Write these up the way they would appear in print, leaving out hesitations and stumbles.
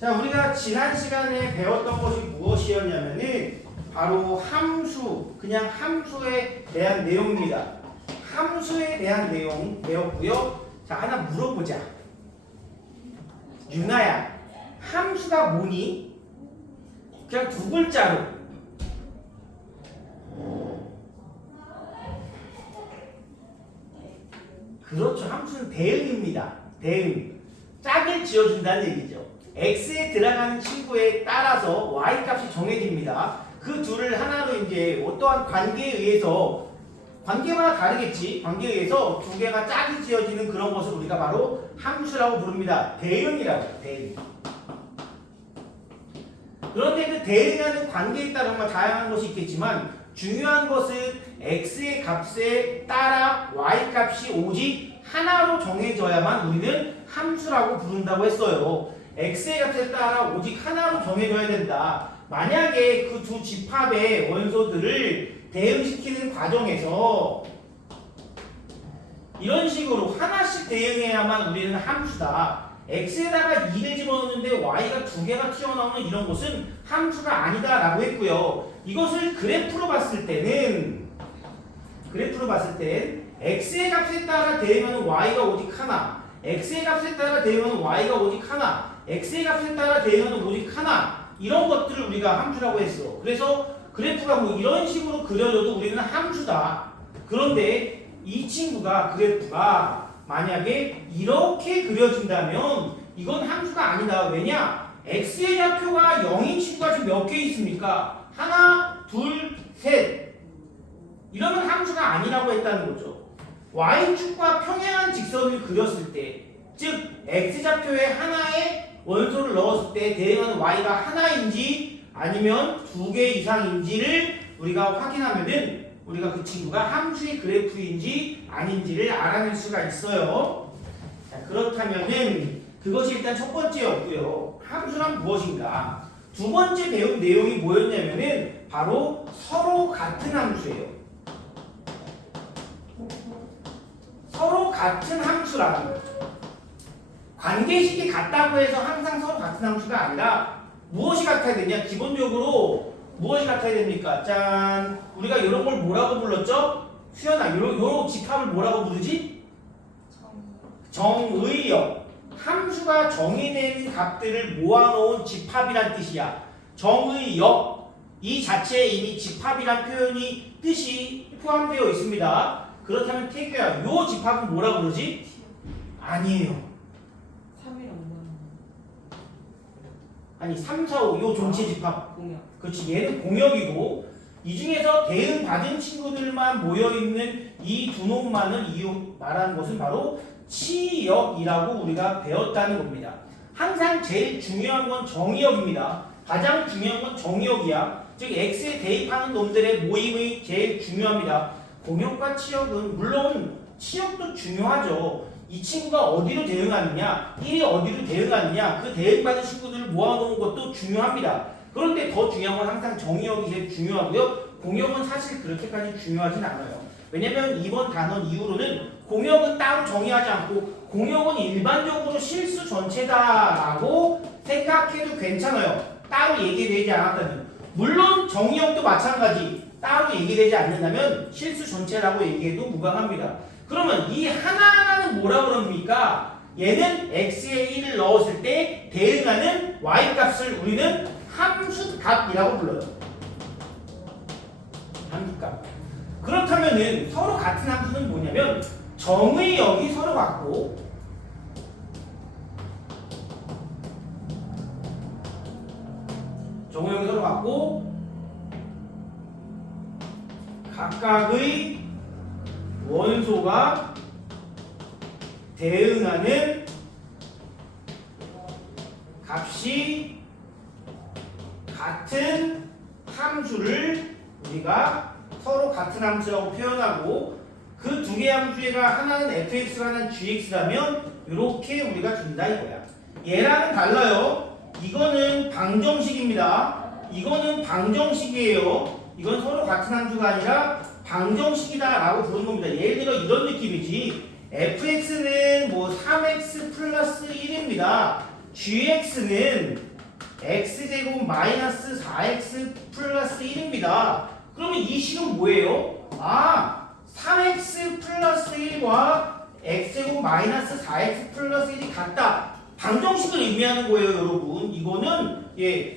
자, 우리가 지난 시간에 배웠던 것이 무엇이었냐면은 바로 함수, 그냥 함수에 대한 내용입니다. 함수에 대한 내용 배웠고요. 자, 하나 물어보자. 유나야, 함수가 뭐니? 그냥 두 글자로. 그렇죠. 함수는 대응입니다. 대응. 짝을 지어준다는 얘기죠. x에 들어가는 친구에 따라서 y 값이 정해집니다. 그 둘을 하나로 이제 어떠한 관계에 의해서, 관계마다 다르겠지. 관계에 의해서 두 개가 짝이 지어지는 그런 것을 우리가 바로 함수라고 부릅니다. 대응이라고. 대응. 그런데 그 대응하는 관계에 따른 다양한 것이 있겠지만 중요한 것은 x의 값에 따라 y 값이 오직 하나로 정해져야만 우리는 함수라고 부른다고 했어요. x의 값에 따라 오직 하나로 정해져야 된다. 만약에 그 두 집합의 원소들을 대응시키는 과정에서 이런 식으로 하나씩 대응해야만 우리는 함수다. x에다가 2를 집어넣는데 y가 두 개가 튀어나오는 이런 것은 함수가 아니다 라고 했고요. 이것을 그래프로 봤을 때는 x의 값에 따라 대응하는 y가 오직 하나, x의 값에 따라 대응하는 y가 오직 하나, x의 값에 따라 대응하는 오직 하나, 이런 것들을 우리가 함수라고 했어. 그래서 그래프가 뭐 이런 식으로 그려져도 우리는 함수다. 그런데 이 친구가, 그래프가 만약에 이렇게 그려진다면 이건 함수가 아니다. 왜냐? x의 좌표가 0인 친구가 지금 몇 개 있습니까? 하나, 둘, 셋. 이러면 함수가 아니라고 했다는 거죠. y축과 평행한 직선을 그렸을 때, 즉 x좌표에 하나의 원소를 넣었을 때 대응하는 y가 하나인지 아니면 두 개 이상인지를 우리가 확인하면은 우리가 그 친구가 함수의 그래프인지 아닌지를 알아낼 수가 있어요. 자, 그렇다면은 그것이 일단 첫 번째였고요. 함수란 무엇인가? 두 번째 배운 내용이 뭐였냐면은 바로 서로 같은 함수예요. 서로 같은 함수라는 거죠. 관계식이 같다고 해서 항상 서로 같은 함수가 아니라 무엇이 같아야 되냐? 기본적으로 무엇이 같아야 됩니까? 짠! 우리가 이런 걸 뭐라고 불렀죠? 수연아, 요런 집합을 뭐라고 부르지? 정의역. 함수가 정의되는 값들을 모아놓은 집합이란 뜻이야. 정의역. 이 자체에 이미 집합이란 표현이 뜻이 포함되어 있습니다. 그렇다면 태규야, 요 집합은 뭐라고 부르지? 아니에요. 3일 없는 아니 3, 4, 5 요 전체 집합. 공약. 그렇지, 얘는 공역이고 이 중에서 대응 받은 친구들만 모여있는 이 두 놈만을 말하는 것은 바로 치역이라고 우리가 배웠다는 겁니다. 항상 제일 중요한 건 정의역입니다. 가장 중요한 건 정의역이야. 즉 x에 대입하는 놈들의 모임이 제일 중요합니다. 공역과 치역은 물론 치역도 중요하죠. 이 친구가 어디로 대응하느냐, 1이 어디로 대응하느냐, 그 대응받은 친구들을 모아놓은 것도 중요합니다. 그런데 더 중요한 건 항상 정의역이 제일 중요하고요. 공역은 사실 그렇게까지 중요하진 않아요. 왜냐면 이번 단원 이후로는 공역은 따로 정의하지 않고 공역은 일반적으로 실수 전체다라고 생각해도 괜찮아요. 따로 얘기되지 않았다면. 물론 정의역도 마찬가지. 따로 얘기되지 않는다면 실수 전체라고 얘기해도 무방합니다. 그러면 이 하나하나는 뭐라고 그럽니까? 얘는 x에 1을 넣었을 때 대응하는 y 값을 우리는 함수값이라고 불러요. 함수값. 그렇다면은 서로 같은 함수는 뭐냐면 정의역이 서로 같고 정의역이 서로 같고 각각의 원소가 대응하는 값이 같은 함수를 우리가 서로 같은 함수라고 표현하고 그 두 개의 함수가 하나는 fx가 하나는 gx라면 이렇게 우리가 준다 이거야. 얘랑은 달라요. 이거는 방정식입니다. 이거는 방정식이에요. 이건 서로 같은 함수가 아니라 방정식이다 라고 부르는 겁니다. 예를 들어 이런 느낌이지. fx는 뭐 3x 플러스 1입니다. gx는 x제곱 마이너스 4x 플러스 1입니다. 그러면 이 식은 뭐예요? 3x 플러스 1과 x제곱 마이너스 4x 플러스 1이 같다. 방정식을 의미하는 거예요, 여러분. 이거는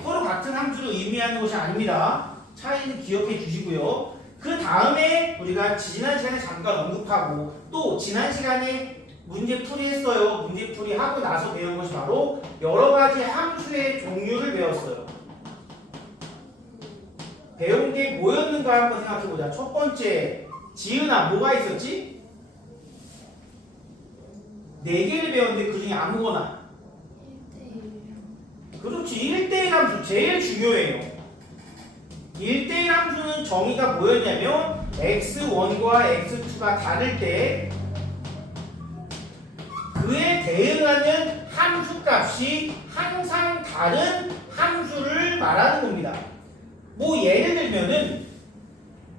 서로 같은 함수를 의미하는 것이 아닙니다. 차이는 기억해 주시고요. 그 다음에 우리가 지난 시간에 잠깐 언급하고 또 지난 시간에 문제풀이 했어요. 문제풀이 하고 나서 배운 것이 바로 여러 가지 함수의 종류를 배웠어요. 배운 게 뭐였는가 한번 생각해보자. 첫 번째, 지은아 뭐가 있었지? 4개를 배웠는데 그 중에 아무거나. 그렇지. 1대1 함수 제일 중요해요. 1대1 함수는 정의가 뭐였냐면 x1과 x2가 다를 때 그에 대응하는 함수 값이 항상 다른 함수를 말하는 겁니다. 뭐 예를 들면은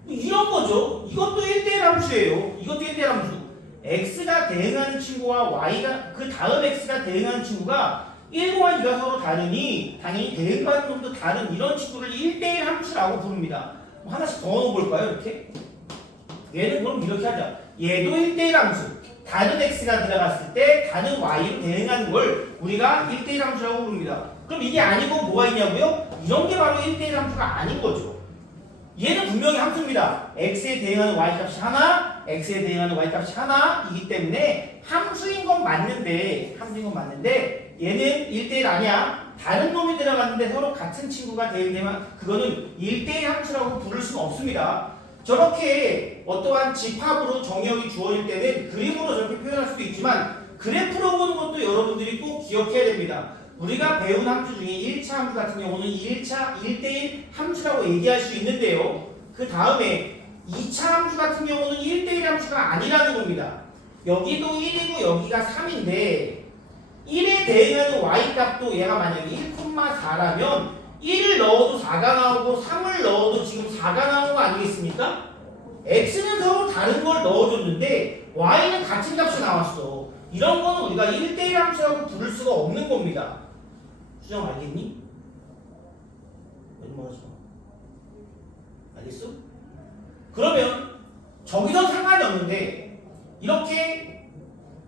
이런 거죠. 이것도 1대1 함수예요. 이것도 1대1 함수. x가 대응하는 친구와 y가 그 다음 x가 대응하는 친구가 1과 2가 서로 다르니 당연히 대응받는 놈도 다른 이런 친구를 1대1 함수라고 부릅니다. 뭐 하나씩 더 넣어볼까요? 이렇게? 얘는 그럼 이렇게 하자. 얘도 1대1 함수. 다른 x가 들어갔을 때 다른 y로 대응하는 걸 우리가 1대1 함수라고 부릅니다. 그럼 이게 아니고 뭐가 있냐고요? 이런 게 바로 1대1 함수가 아닌 거죠. 얘는 분명히 함수입니다. x에 대응하는 y값이 하나, x에 대응하는 y값이 하나이기 때문에 함수인 건 맞는데 얘는 1대1 아니야. 다른 놈이 들어갔는데 서로 같은 친구가 대응되면 그거는 1대1 함수라고 부를 수는 없습니다. 저렇게 어떠한 집합으로 정의역이 주어질 때는 그림으로 저렇게 표현할 수도 있지만 그래프로 보는 것도 여러분들이 꼭 기억해야 됩니다. 우리가 배운 함수 중에 1차 함수 같은 경우는 1대1 함수라고 얘기할 수 있는데요. 그 다음에 2차 함수 같은 경우는 1대1 함수가 아니라는 겁니다. 여기도 1이고 여기가 3인데 1에 대응하는 y값도 얘가 만약에 1,4라면 1을 넣어도 4가 나오고 3을 넣어도 지금 4가 나오는 거 아니겠습니까? x는 서로 다른 걸 넣어줬는데 y는 같은 값이 나왔어. 이런 거는 우리가 1대1 함수라고 부를 수가 없는 겁니다. 수정 알겠니? 웬만하지 마. 알겠어? 그러면 저기서 상관이 없는데 이렇게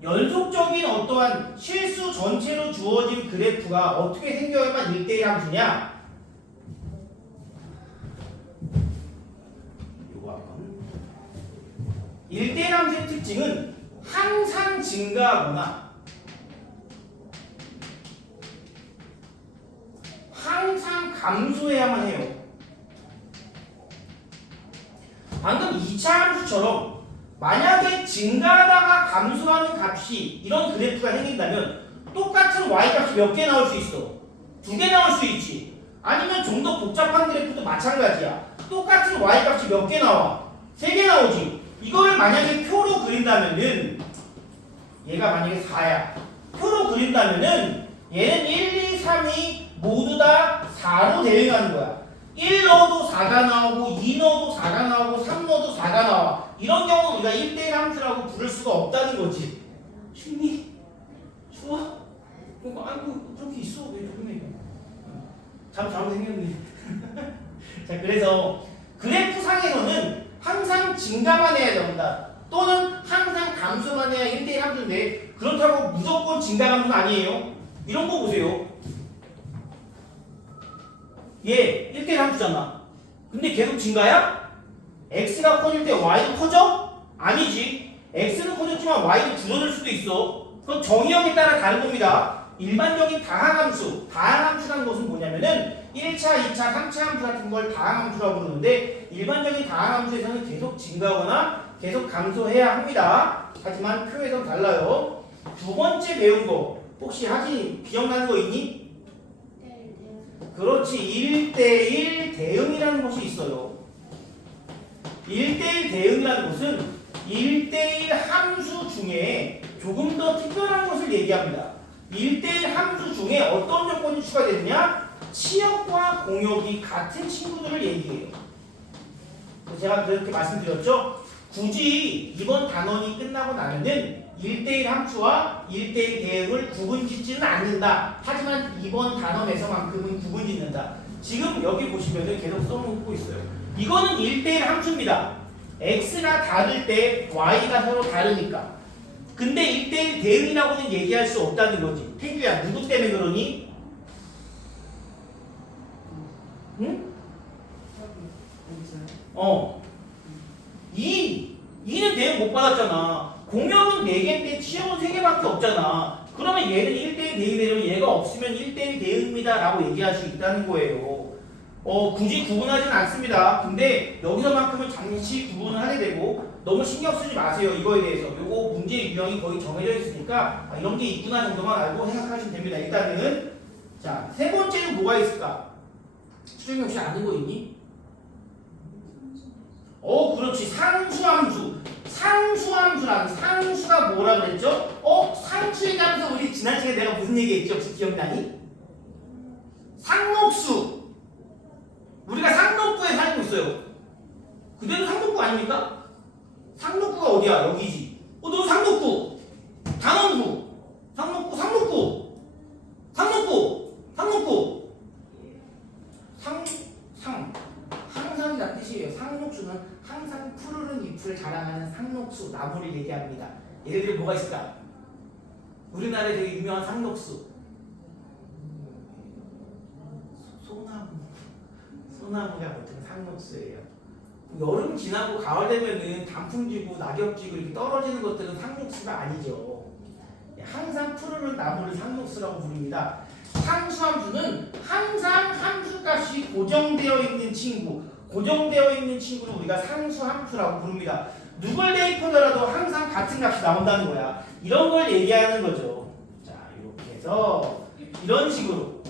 연속적인 어떠한 실수 전체로 주어진 그래프가 어떻게 생겨야만 1대1 함수냐? 요거 한번. 1대1 함수의 특징은 항상 증가하거나 항상 감소해야만 해요. 방금 2차 함수처럼 만약에 증가하다가 감소하는 값이 이런 그래프가 생긴다면 똑같은 y값이 몇 개 나올 수 있어? 2개 나올 수 있지. 아니면 좀 더 복잡한 그래프도 마찬가지야. 똑같은 y값이 몇 개 나와? 3개 나오지. 이거를 만약에 표로 그린다면은 얘가 만약에 4야. 표로 그린다면은 얘는 1, 2, 3이 모두 다 4로 대응하는 거야. 1 넣어도 4가 나오고 2 넣어도 4가 나오고 3 넣어도 4가 나와. 이런 경우는 우리가 1대1 함수라고 부를 수가 없다는 거지. 춥니? 추워? 아이고 저렇게 있어. 왜 조금해? 잘못 생겼네. 자, 그래서 그래프상에서는 항상 증가만 해야 된다. 또는 항상 감소만 해야 1대1 함수인데 그렇다고 무조건 증가 감소는 아니에요. 이런 거 보세요. 얘 1대1 함수잖아. 근데 계속 증가야? x가 커질 때 y도 커져? 아니지. x는 커졌지만 y도 줄어들 수도 있어. 그건 정의역에 따라 다른 겁니다. 일반적인 다항함수, 다항함수라는 것은 뭐냐면은 1차, 2차, 3차 함수 같은 걸 다항함수라고 부르는데 일반적인 다항함수에서는 계속 증가하거나 계속 감소해야 합니다. 하지만 표에서는 달라요. 두 번째 배운 거 혹시 하진이 기억나는 거 있니? 그렇지. 1대1 대응이라는 것이 있어요. 1대1 대응이라는 것은 1대1 함수 중에 조금 더 특별한 것을 얘기합니다. 1대1 함수 중에 어떤 조건이 추가되느냐? 치역과 공역이 같은 친구들을 얘기해요. 제가 그렇게 말씀드렸죠? 굳이 이번 단원이 끝나고 나면은 1대1 함수와 1대1 대응을 구분짓지는 않는다. 하지만 이번 단원에서만큼은 구분짓는다. 지금 여기 보시면은 계속 써놓고 있어요. 이거는 1대1 함수입니다. x가 다를 때 y가 서로 다르니까. 근데 1대1 대응이라고는 얘기할 수 없다는 거지. 태규야, 누구 때문에 그러니? 응? 이는 대응 못 받았잖아. 공역은 4개인데 취역은 3개밖에 없잖아. 그러면 얘는 1대1 대응이 되려면 얘가 없으면 1대1 대응입니다 라고 얘기할 수 있다는 거예요. 굳이 구분하진 않습니다. 근데 여기서만큼은 잠시 구분을 하게 되고 너무 신경 쓰지 마세요. 이거에 대해서. 요거 문제 유형이 거의 정해져 있으니까 이런 게 있구나 정도만 알고 생각하시면 됩니다. 일단은 자, 세 번째는 뭐가 있을까? 수정이 혹시 아는 거 있니? 그렇지. 상수함수. 상수함수란 상수가 뭐라 그랬죠? 상수 얘기하면서 우리 지난 시간에 내가 무슨 얘기했지? 혹시 기억나니? 상록수. 우리가 상록부에 살고 있어요. 그대로 상록부 아닙니까? 상록부가 어디야? 여기지. 너 상록부. 단원부. 상록부. 항상이란 뜻이에요. 상록수는 항상 푸르른 잎을 자랑하는 상록수, 나무를 얘기합니다. 예를 들어 뭐가 있을까? 우리나라에 되게 유명한 상록수. 소나무가 보통 상록수예요. 여름 지나고 가을 되면은 단풍 지고 낙엽 지고 이렇게 떨어지는 것들은 상록수가 아니죠. 항상 푸르른 나무를 상록수라고 부릅니다. 상수함수는 항상 함수값이 고정되어 있는 친구, 고정되어 있는 친구를 우리가 상수함수라고 부릅니다. 누굴 대입하더라도 항상 같은 값이 나온다는 거야. 이런 걸 얘기하는 거죠. 자, 이렇게 해서 이런 식으로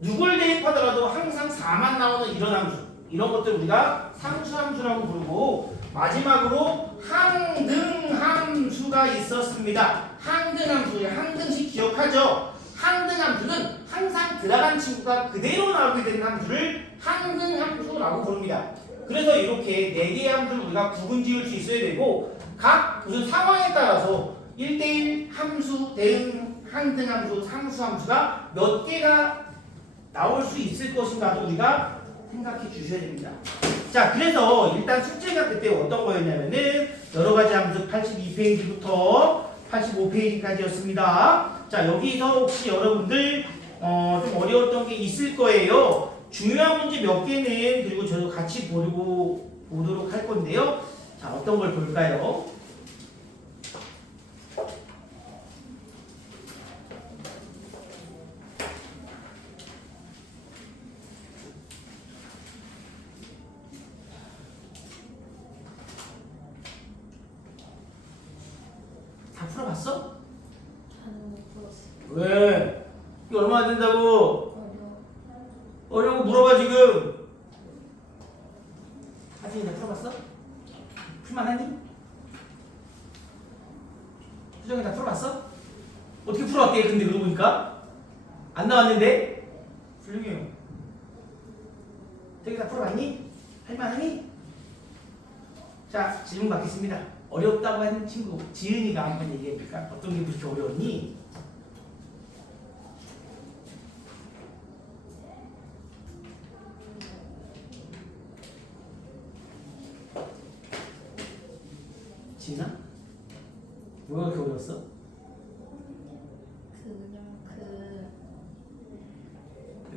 누굴 대입하더라도 항상 4만 나오는 이런 함수, 이런 것들 우리가 상수함수라고 부르고, 마지막으로 항등함수가 있었습니다. 항등함수, 항등식 기억하죠? 항등함수는 항상 들어간 친구가 그대로 나오게 되는 함수를 항등함수라고 부릅니다. 그래서 이렇게 4개의 함수를 우리가 구분 지을 수 있어야 되고, 각 무슨 상황에 따라서 1대1 함수, 대응, 항등함수, 상수함수가 몇 개가 나올 수 있을 것인가도 우리가 생각해 주셔야 됩니다. 자, 그래서 일단 숙제가 그때 어떤 거였냐면은 여러 가지 함수 82페이지부터 85페이지까지였습니다. 자, 여기서 혹시 여러분들 좀 어려웠던 게 있을 거예요. 중요한 문제 몇 개는 그리고 저도 같이 보도록 할 건데요. 자, 어떤 걸 볼까요? 다 풀어봤어? 저는 못 풀었어. 왜? 이게 얼마나 된다고? 어려운 거 물어봐 지금. 하진이 다 풀어봤어? 풀만하니? 수정이 다 풀어봤어? 어떻게 풀어왔대? 근데 그러고 보니까 안 나왔는데? 훌륭해요. 되게 다 풀어봤니? 할만하니? 자, 질문 받겠습니다. 어렵다고 하는 친구 지은이가 한번 얘기해볼까? 어떤 게 그렇게 어려웠니? 지은아? 뭐가 그렇게 어려웠어?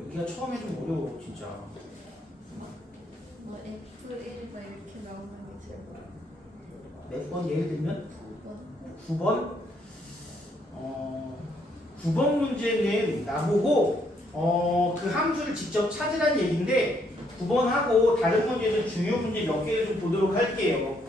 여기가 처음에 좀 어려워 진짜. 뭐 F1 막 이렇게 나오는 게 제일 어려워. 몇 번 예를 들면? 9번? 9번 문제는 나보고 그 함수를 직접 찾으라는 얘기인데 9번하고 다른 문제는 중요 문제 몇 개를 좀 보도록 할게요.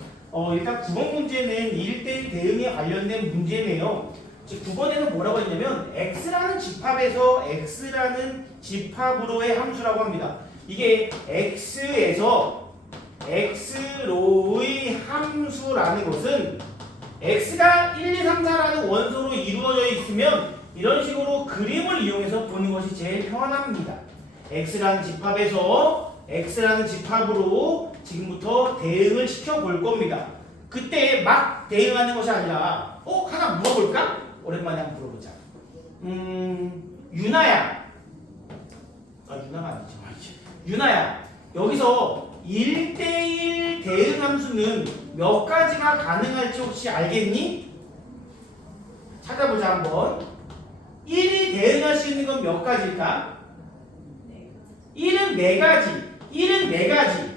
일단 9번 문제는 1대1 대응에 관련된 문제네요. 9번에는 뭐라고 했냐면 x라는 집합에서 x라는 집합으로의 함수라고 합니다. 이게 x에서 x로의 함수라는 것은 x가 1, 2, 3, 4라는 원소로 이루어져 있으면 이런 식으로 그림을 이용해서 보는 것이 제일 편합니다. x라는 집합에서 x라는 집합으로 지금부터 대응을 시켜볼 겁니다. 그때 막 대응하는 것이 아니라 하나 물어볼까? 오랜만에 한번 물어보자. 유나야. 유나가 아니지 말이지. 유나야. 여기서 1대1 대응 함수는 몇 가지가 가능할지 혹시 알겠니? 찾아보자 한번. 1이 대응할 수 있는 건 몇 가지일까? 1은 4가지. 1은 4가지.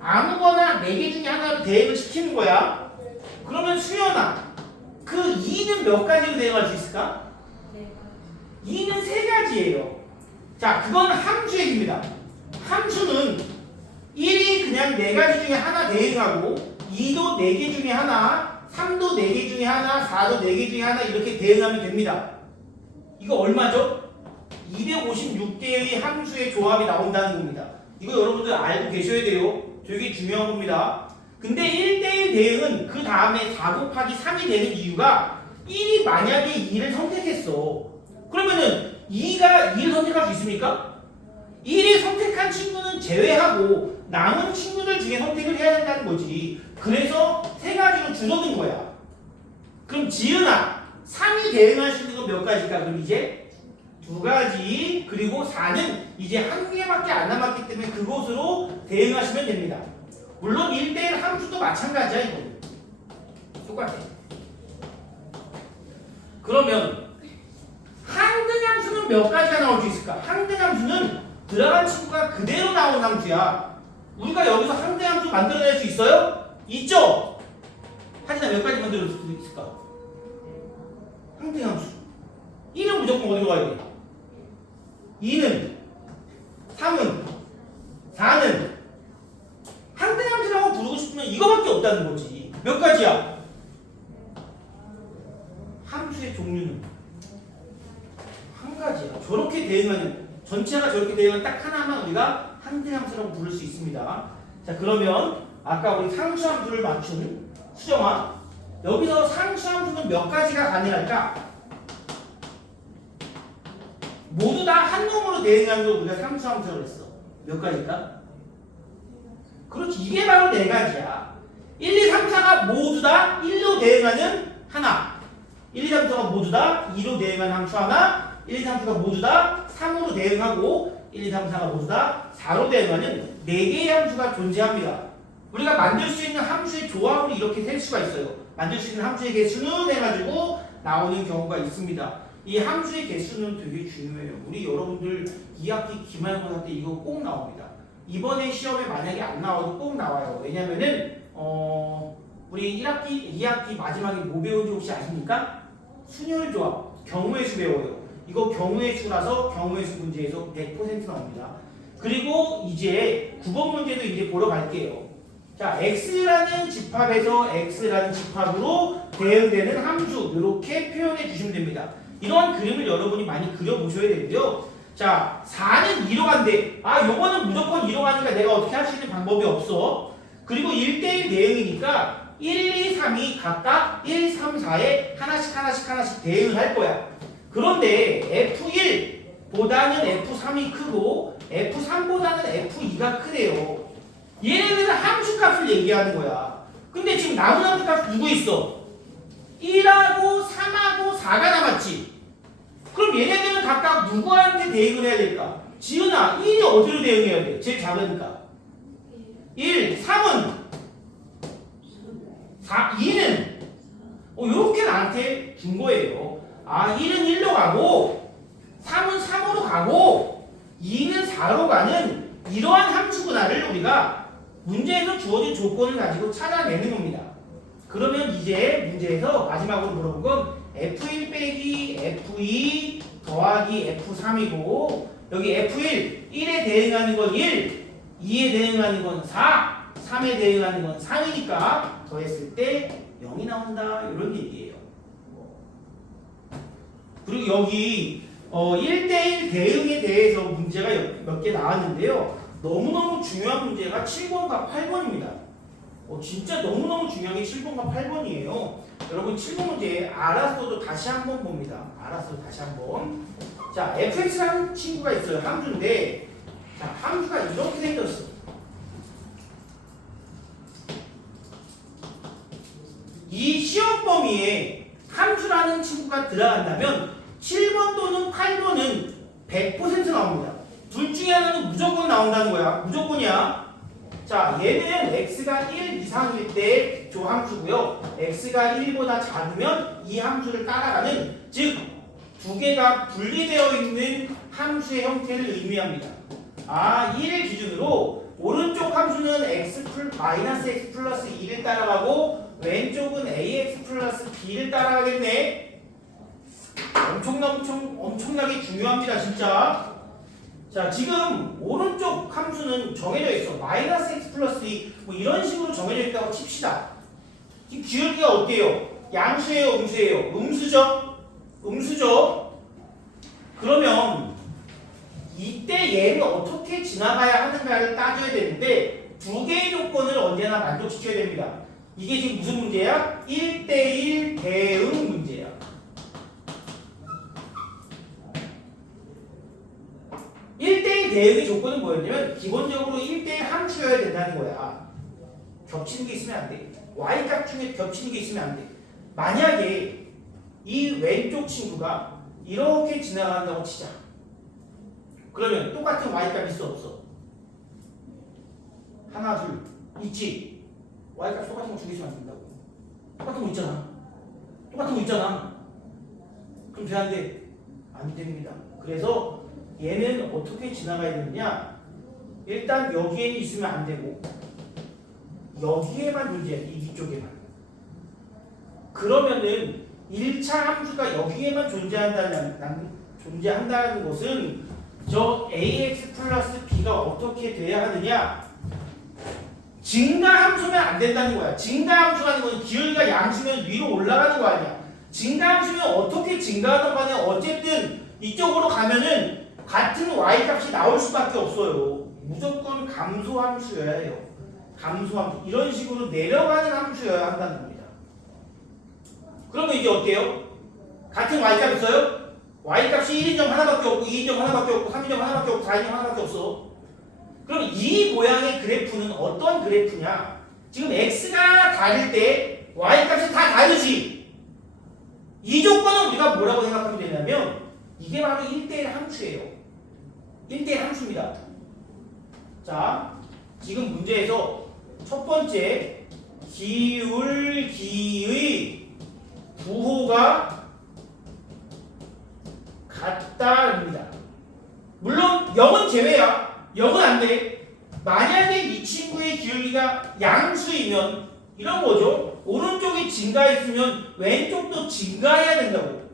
아무거나 4개 중에 하나로 대응을 시키는 거야. 그러면 수연아, 그 2는 몇 가지로 대응할 수 있을까? 2는 3가지예요. 자, 그건 함수 얘기입니다. 함수는 1이 그냥 4가지 중에 하나 대응하고 2도 4개 중에 하나, 3도 4개 중에 하나, 4도 4개 중에 하나 이렇게 대응하면 됩니다. 이거 얼마죠? 256개의 함수의 조합이 나온다는 겁니다. 이거 여러분들 알고 계셔야 돼요. 되게 중요한 겁니다. 근데 1대1 대응은 그 다음에 4 곱하기 3이 되는 이유가 1이 만약에 2를 선택했어. 그러면은 2가 2를 선택할 수 있습니까? 1이 선택한 친구는 제외하고 남은 친구들 중에 선택을 해야 된다는 거지. 그래서 3가지로 줄어든 거야. 그럼 지은아, 3이 대응할 수 있는 건 몇 가지일까? 그럼 이제 2가지, 그리고 4는 이제 1개밖에 안 남았기 때문에 그것으로 대응하시면 됩니다. 물론 1대1 함수도 마찬가지야. 이거 똑같아. 그러면 항등함수는 몇 가지가 나올 수 있을까? 항등함수는 들어간 친구가 그대로 나온 함수야. 우리가 여기서 항등함수 만들어낼 수 있어요? 있죠? 하지만 몇 가지 만들어낼 수 있을까? 항등함수 1은 무조건 어디로 가야 돼? 2는 3은 4는 항등함수라고 부르고 싶으면 이거밖에 없다는 거지. 몇 가지야? 함수의 종류는 한 가지야. 저렇게 대응하는, 전체가 저렇게 대응하는 딱 하나만 우리가 항등함수라고 부를 수 있습니다. 자, 그러면 아까 우리 상수함수를 맞춘 수정아, 여기서 상수함수는 몇 가지가 가능할까? 모두 다 한 놈으로 대응하는 걸 우리가 상수함수라고 했어. 몇 가지일까? 그렇지, 이게 바로 4가지야. 1, 2, 3, 4가 모두 다 1로 대응하는 하나, 1, 2, 3, 4가 모두 다 2로 대응하는 함수 하나, 1, 2, 3, 4가 모두 다 3으로 대응하고 1, 2, 3, 4가 모두 다 4로 대응하는 4개의 함수가 존재합니다. 우리가 만들 수 있는 함수의 조합으로 이렇게 셀 수가 있어요. 만들 수 있는 함수의 개수는 해가지고 나오는 경우가 있습니다. 이 함수의 개수는 되게 중요해요. 우리 여러분들 2학기 기말고사 때 이거 꼭 나옵니다. 이번에 시험에 만약에 안 나와도 꼭 나와요. 왜냐면은 우리 1학기, 2학기 마지막에 뭐 배우는지 혹시 아십니까? 순열 조합, 경우의 수 배워요. 이거 경우의 수라서 경우의 수 문제에서 100% 나옵니다. 그리고 이제 9번 문제도 이제 보러 갈게요. 자, x라는 집합에서 x라는 집합으로 대응되는 함수 이렇게 표현해 주시면 됩니다. 이러한 그림을 여러분이 많이 그려보셔야 되고요. 자, 4는 2로 간대. 요거는 무조건 2로 가니까 내가 어떻게 할 수 있는 방법이 없어. 그리고 1대1 대응이니까 1, 2, 3이 각각 1, 3, 4에 하나씩 대응을 할 거야. 그런데 F1보다는 F3이 크고 F3보다는 F2가 크대요. 얘네들은 함수값을 얘기하는 거야. 근데 지금 남은 함수값 누구 있어? 1하고 3하고 4가 남았지. 그럼 얘네들은 각각 누구한테 대응을 해야 될까? 지은아, 1이 어디로 대응해야 돼? 제일 작으니까. 1, 3은 4, 2는 요렇게 나한테 준 거예요. 1은 1로 가고 3은 3으로 가고 2는 4로 가는 이러한 함수구나를 우리가 문제에서 주어진 조건을 가지고 찾아내는 겁니다. 그러면 이제 문제에서 마지막으로 물어본 건 F1 빼기 F2 더하기 F3이고 여기 F1, 1에 대응하는 건 1, 2에 대응하는 건 4, 3에 대응하는 건 3이니까 더했을 때 0이 나온다 이런 얘기예요. 그리고 여기 1대1 대응에 대해서 문제가 몇 개 나왔는데요. 너무너무 중요한 문제가 7번과 8번입니다. 진짜 너무너무 중요한 게 7번과 8번이에요. 여러분 7번 문제 알았어도 다시 한번 봅니다. 알았어도 다시 한번. 자, fx라는 친구가 있어요. 함수인데 자, 함수가 이렇게 생겼어. 이 시험 범위에 함수라는 친구가 들어간다면 7번 또는 8번은 100% 나옵니다. 둘 중에 하나는 무조건 나온다는 거야. 무조건이야. 자, 얘는 x가 1 이상일 때 저 함수고요. x가 1보다 작으면 이 함수를 따라가는, 즉 두 개가 분리되어 있는 함수의 형태를 의미합니다. 아, 1을 기준으로 오른쪽 함수는 x 플러스 2를 따라가고 왼쪽은 ax 플러스 b를 따라가겠네. 엄청나게 중요합니다, 진짜. 자, 지금 오른쪽 함수는 정해져 있어. 마이너스 x 플러스 2, 뭐 이런 식으로 정해져 있다고 칩시다. 지금 기울기가 어때요? 양수예요, 음수예요? 음수죠? 그러면 이때 얘를 어떻게 지나가야 하는가를 따져야 되는데 두 개의 조건을 언제나 만족시켜야 됩니다. 이게 지금 무슨 문제야? 1대1 대응 문제야. 1대1 대응의 조건은 뭐였냐면 기본적으로 1대1 함수여야 된다는 거야. 겹치는 게 있으면 안 돼. y값 중에 겹치는 게 있으면 안 돼. 만약에 이 왼쪽 친구가 이렇게 지나간다고 치자. 그러면 똑같은 y값 있어 없어? 하나 둘 있지. y값 똑같은 거 두 개 있으면 안 된다고. 똑같은 거 있잖아. 그럼 돼야 안 돼? 안 됩니다. 그래서 얘는 어떻게 지나가야 되느냐? 일단 여기에는 있으면 안 되고 여기에만 존재해. 이 위쪽에만. 그러면은 1차 함수가 여기에만 존재한다는 것은 저 ax 플러스 b가 어떻게 돼야 하느냐? 증가함수면 안 된다는 거야. 증가함수라는 건 기울기가 양수면 위로 올라가는 거 아니야. 증가함수면 어떻게 증가하든 간에 어쨌든 이쪽으로 가면은 같은 y값이 나올 수밖에 없어요. 무조건 감소함수여야 해요. 감소함수. 이런 식으로 내려가는 함수여야 한다는 겁니다. 그러면 이제 어때요? 같은 y값 있어요? y값이 1인점 하나밖에 없고 2인점 하나밖에 없고 3인점 하나밖에 없고 4인점 하나밖에 없어. 그럼 이 모양의 그래프는 어떤 그래프냐? 지금 x가 다를 때 y값이 다 다르지. 이 조건은 우리가 뭐라고 생각하면 되냐면 이게 바로 1대1 함수예요. 1대1 함수입니다. 자, 지금 문제에서 첫 번째 기울기의 부호가 같다입니다. 물론 0은 제외야. 0은 안 돼. 만약에 이 친구의 기울기가 양수이면 이런 거죠. 오른쪽이 증가했으면 왼쪽도 증가해야 된다고.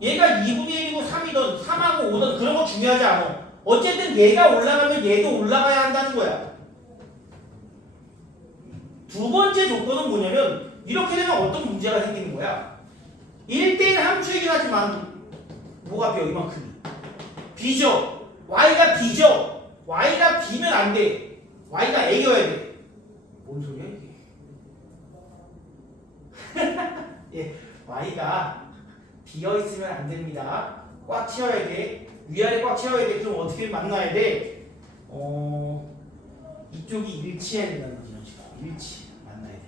얘가 2분의 1이고 3이든 3하고 5든 그런 거 중요하지 않아. 어쨌든 얘가 올라가면 얘도 올라가야 한다는 거야. 두 번째 조건은 뭐냐면 이렇게 되면 어떤 문제가 생기는 거야. 1대1 함수이긴 하지만 뭐가 비어? 이만큼이 b죠. y가 b죠. y가 b면 안 돼. y가 a여야 돼. 뭔 소리야 이게? 예, y가 비어 있으면 안 됩니다. 꽉 채워야 돼. 위아래 꽉 채워야 돼. 그럼 어떻게 만나야 돼? 이쪽이 일치해야 된다는 거죠. 일치 만나야 돼.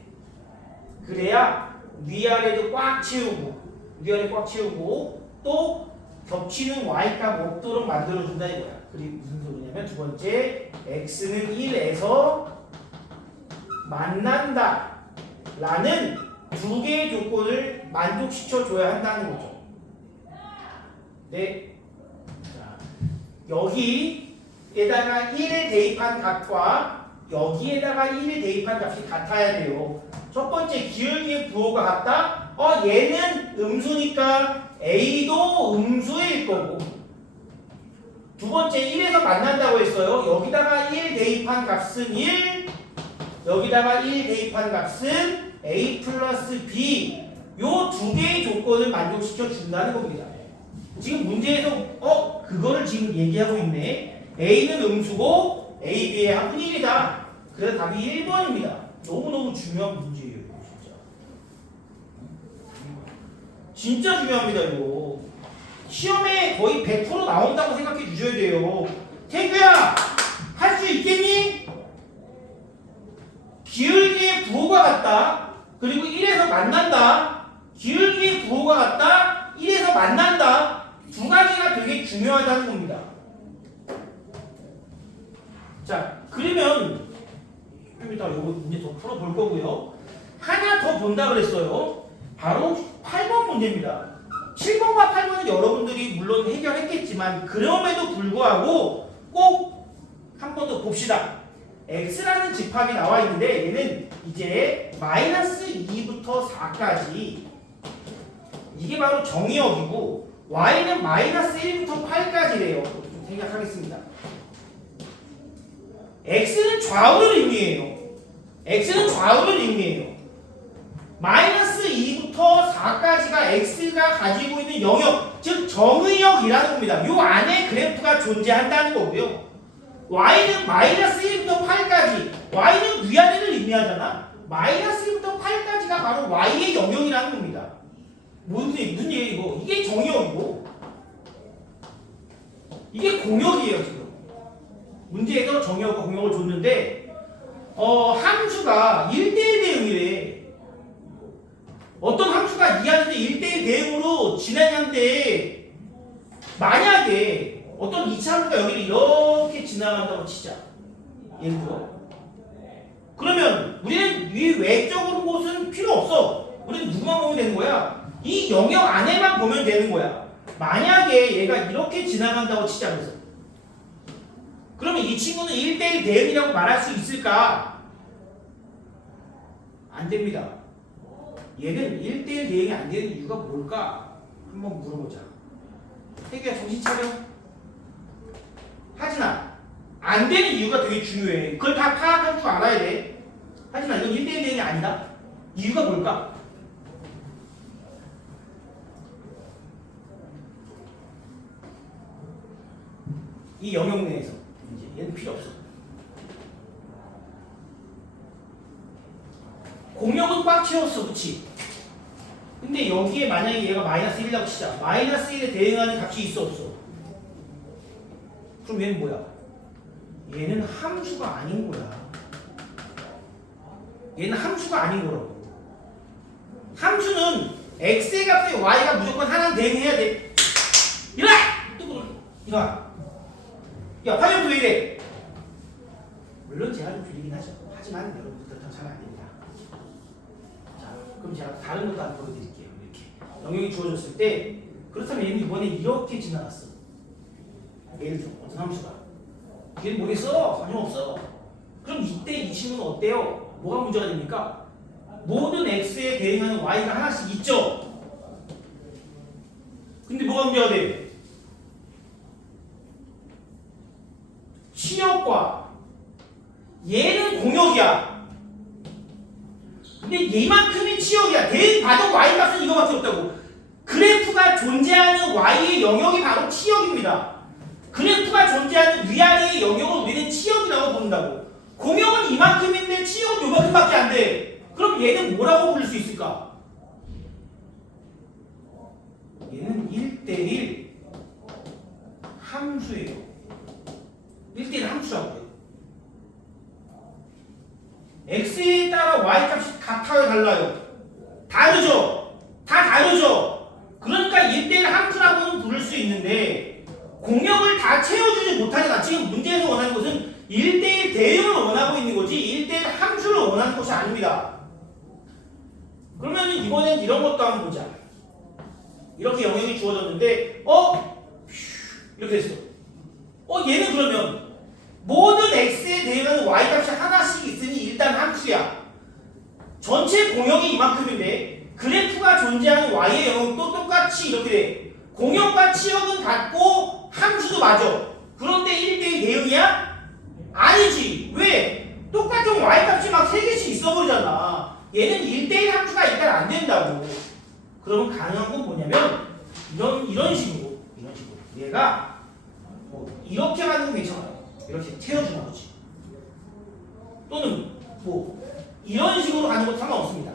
그래야 위아래도 꽉 채우고 위아래 꽉 채우고 또 겹치는 y값 없도록 만들어준다 이거야. 그리고 무슨 소리냐면 두 번째 x는 1에서 만난다 라는 두 개의 조건을 만족시켜 줘야 한다는 거죠. 네. 자, 여기에다가 1을 대입한 값과 여기에다가 1을 대입한 값이 같아야 돼요. 첫 번째 기울기의 부호가 같다? 얘는 음수니까 a도 음수일 거고. 두 번째 1에서 만난다고 했어요. 여기다가 1 대입한 값은 1, 여기다가 1 대입한 값은 a 플러스 b. 요 두 개의 조건을 만족시켜 준다는 겁니다. 지금 문제에서 그거를 지금 얘기하고 있네. a는 음수고 a, b의 합은 1이다. 그래서 답이 1번입니다. 너무너무 중요한 문제예요. 진짜 중요합니다. 이거 시험에 거의 100% 나온다고 생각해 주셔야 돼요. 태규야, 할 수 있겠니? 기울기의 부호가 같다. 그리고 1에서 만난다. 기울기의 부호가 같다. 1에서 만난다. 두 가지가 되게 중요하다는 겁니다. 자, 그러면 좀 이따 요거 문제 더 풀어볼 거고요. 하나 더 본다 그랬어요. 바로 8번 문제입니다. 7번과 8번은 여러분들이 물론 해결했겠지만 그럼에도 불구하고 꼭 한 번 더 봅시다. x라는 집합이 나와 있는데 얘는 이제 마이너스 2부터 4까지 이게 바로 정의역이고 y는 마이너스 1부터 8까지래요. 좀 생각하겠습니다. x는 좌우를 의미해요. x는 좌우를 의미해요. 마이너스 2부터 4까지가 x가 가지고 있는 영역, 즉 정의역이라는 겁니다. 요 안에 그래프가 존재한다는 거고요. y는 마이너스 1부터 8까지, y는 위아래를 의미하잖아. 마이너스 1부터 8까지가 바로 y의 영역이라는 겁니다. 무슨 얘기 이거? 이게 정의역이고 이게 공역이에요 지금. 문제에서 정의역과 공역을 줬는데 함수가 1대1 대응이래. 어떤 함수가 이 안에서 1대1 대응으로 진행하는데 만약에 어떤 2차 함수가 여기를 이렇게 지나간다고 치자. 예를 들어. 그러면 우리는 이 외적으로 곳은 필요 없어. 우리는 누구만 보면 되는 거야? 이 영역 안에만 보면 되는 거야. 만약에 얘가 이렇게 지나간다고 치자 그래서. 그러면 이 친구는 1대1 대응이라고 말할 수 있을까? 안 됩니다. 얘는 1대1 대응이 안 되는 이유가 뭘까? 한번 물어보자. 태규야 정신 차려. 하진아, 안 되는 이유가 되게 중요해. 그걸 다 파악할 줄 알아야 돼. 하지만 이건 1대1 대응이 아니다. 이유가 뭘까? 이 영역 내에서 이제 얘는 필요 없어. 공역은 꽉 채웠어, 그치? 근데 여기에 만약에 얘가 마이너스 1이라고 치자. 마이너스 1에 대응하는 값이 있어, 없어? 그럼 얘는 뭐야? 얘는 함수가 아닌 거야. 얘는 함수가 아닌 거라고. 함수는 x의 값에 y가 무조건 하나는 대응해야 돼. 일어나! 일어나! 야, 화면도 왜 이래? 물론 제가 좀 줄이긴 하죠. 하지만 여러분들 그렇다고 잘안 됩니다. 자, 그럼 제가 다른 것도 한번 보여드릴게요. 이렇게 영역이 주어졌을 때 그렇다면 얘는 이번에 이렇게 지나갔어. 예를 들어 어떤 함수가 얘는 뭐겠어? 관심없어. 그럼 이때 이 친구는 어때요? 뭐가 문제가 됩니까? 모든 x에 대응하는 y가 하나씩 있죠? 근데 뭐가 문제가 돼? 치역과 얘는 공역이야. 근데 이만큼이 치역이야. 대응 받은 y 값은 이거밖에 없다고. 그래프가 존재하는 y의 영역이 바로 치역입니다. 그래프가 존재하는 위아래의 영역을 우리는 치역이라고 부른다고. 공역은 이만큼인데 치역은 요만큼밖에 안 돼. 그럼 얘는 뭐라고 부를 수 있을까? 얘는 1대1 함수예요. 1대1 함수라고요. x에 따라 y 값이 같아요, 달라요? 다르죠? 다 다르죠? 그러니까 1대1 함수라고는 부를 수 있는데 공역을 다 채워주지 못하잖아. 지금 문제에서 원하는 것은 1대1 대응을 원하고 있는 거지 1대1 함수를 원하는 것이 아닙니다. 그러면 이번엔 이런 것도 한번 보자. 이렇게 영역이 주어졌는데 이렇게 됐어. 얘는 그러면 모든 x에 대응하는 y값이 하나씩 있으니 일단 함수야. 전체 공역이 이만큼인데 그래프가 존재하는 y의 영역도 똑같이 이렇게 돼. 공역과 치역은 같고 함수도 맞아. 그런데 1대1 대응이야? 아니지. 왜? 똑같은 y값이 막 3개씩 있어버리잖아. 얘는 1대1 함수가 일단 안 된다고. 그러면 가능한 건 뭐냐면 이런 식으로 얘가 이렇게 가는 건 괜찮아요. 이렇게 채워주는 거지. 또는 이런 식으로 가는 것도 상관없습니다.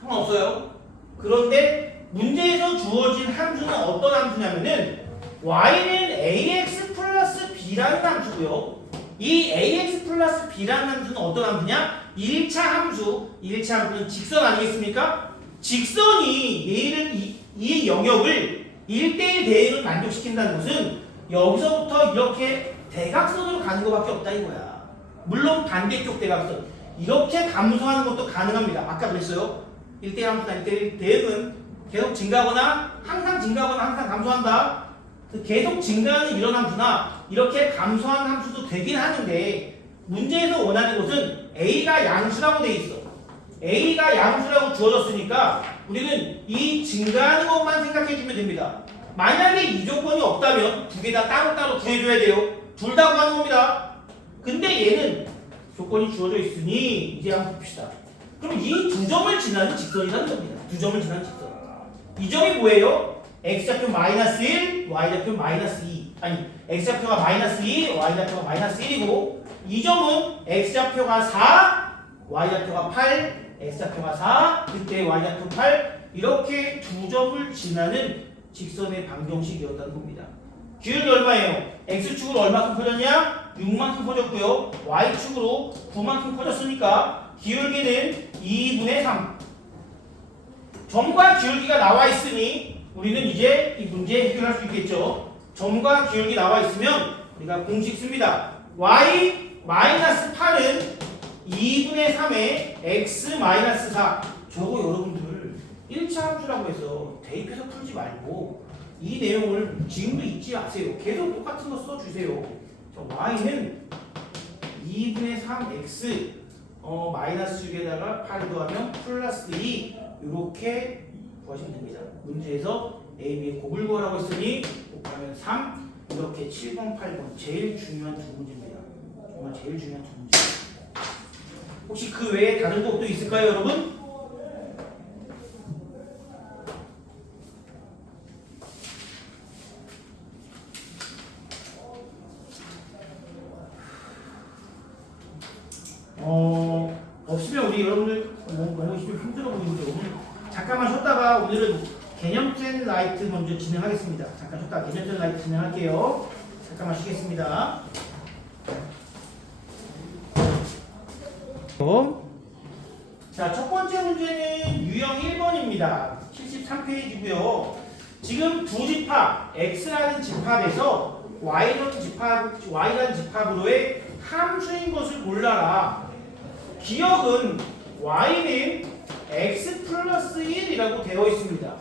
상관없어요. 그런데 문제에서 주어진 함수는 어떤 함수냐면은 y는 ax 플러스 b라는 함수고요. 이 ax 플러스 b라는 함수는 어떤 함수냐? 1차 함수. 1차 함수는 직선 아니겠습니까? 직선이 얘를 이 영역을 1대1 대응을 만족시킨다는 것은 여기서부터 이렇게 대각선으로 가는 것밖에 없다 이거야. 물론 반대쪽 대각선 이렇게 감소하는 것도 가능합니다. 아까 그랬어요. 1대1 함수나 1대1 대응은 계속 증가하거나 항상 증가하거나 항상 감소한다. 계속 증가하는 이런 함수나 이렇게 감소하는 함수도 되긴 하는데 문제에서 원하는 것은 A가 양수라고 돼 있어. A가 양수라고 주어졌으니까 우리는 이 증가하는 것만 생각해 주면 됩니다. 만약에 이 조건이 없다면 두 개 다 따로따로 구해줘야 돼요. 둘 다 구하는 겁니다. 근데 얘는 조건이 주어져 있으니 이제 한번 봅시다. 그럼 이 두 점을 지나는 직선이라는 겁니다. 두 점을 지나는 직선. 이 점이 뭐예요? x좌표 마이너스 1, y좌표 마이너스 2. 아니, x좌표가 마이너스 2, y좌표가 마이너스 1이고 이 점은 x좌표가 4, y좌표가 8, x좌표가 4, 그때 y좌표 8 이렇게 두 점을 지나는 직선의 방정식이었다는 겁니다. 기울기 얼마예요? x축으로 얼마큼 커졌냐? 6만큼 커졌고요. y축으로 9만큼 커졌으니까 기울기는 2분의 3. 점과 기울기가 나와 있으니 우리는 이제 이 문제 해결할 수 있겠죠. 점과 기울기 나와 있으면 우리가 공식 씁니다. y-8은 2분의 3의 x-4. 저거 여러분들 1차 함수라고 해서 대입해서 풀지 말고 이 내용을 지금도 잊지 마세요. 계속 똑같은 거 써주세요. 자, y는 2분의 3x 마이너스 6에다가 8 더하면 플러스 2 이렇게 구하시면 됩니다. 문제에서 A, B의 곱을 구하라고 했으니 곱하면 3 이렇게 7번, 8번 제일 중요한 두 문제입니다. 정말 제일 중요한 두 문제. 혹시 그 외에 다른 것도 있을까요, 여러분? 없으면 우리 여러분들 너무 힘들어 보이는데 오늘 잠깐만 쉬었다가 오늘은 개념된 라이트 먼저 진행하겠습니다. 잠깐 쉬었다가 개념된 라이트 진행할게요. 잠깐만 쉬겠습니다. 자, 첫 번째 문제는 유형 1번입니다. 73페이지고요. 지금 두 집합, x라는 집합에서 y라는 집합으로의 함수인 것을 골라라. 기억은 y는 x 플러스 1이라고 되어 있습니다.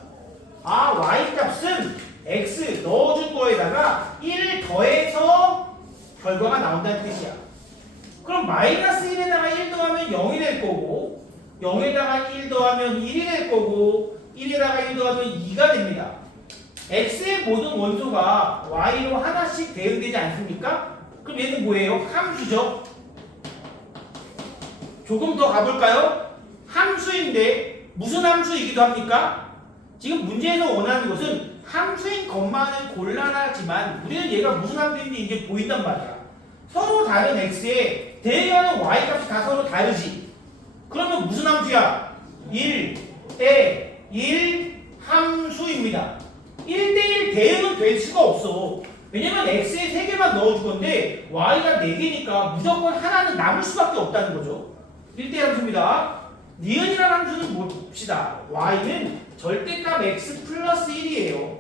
아, y 값은 x 넣어준 거에다가 1 더해서 결과가 나온다는 뜻이야. 그럼 마이너스 1에다가 1 더하면 0이 될 거고 0에다가 1 더하면 1이 될 거고 1에다가 1 더하면 2가 됩니다. x의 모든 원소가 y로 하나씩 대응되지 않습니까? 그럼 얘는 뭐예요? 함수죠. 조금 더 가볼까요? 함수인데 무슨 함수이기도 합니까? 지금 문제에서 원하는 것은 함수인 것만은 곤란하지만 우리는 얘가 무슨 함수인지 이제 보인단 말이야. 서로 다른 x에 대응하는 y 값이 다 서로 다르지. 그러면 무슨 함수야? 1대1 함수입니다. 1대1 대응은 될 수가 없어. 왜냐면 x에 3개만 넣어줄 건데 y가 4개니까 무조건 하나는 남을 수밖에 없다는 거죠. 1대1 함수입니다. 니은이라는 함수는 봅시다. y는 절대값 x 플러스 1이에요.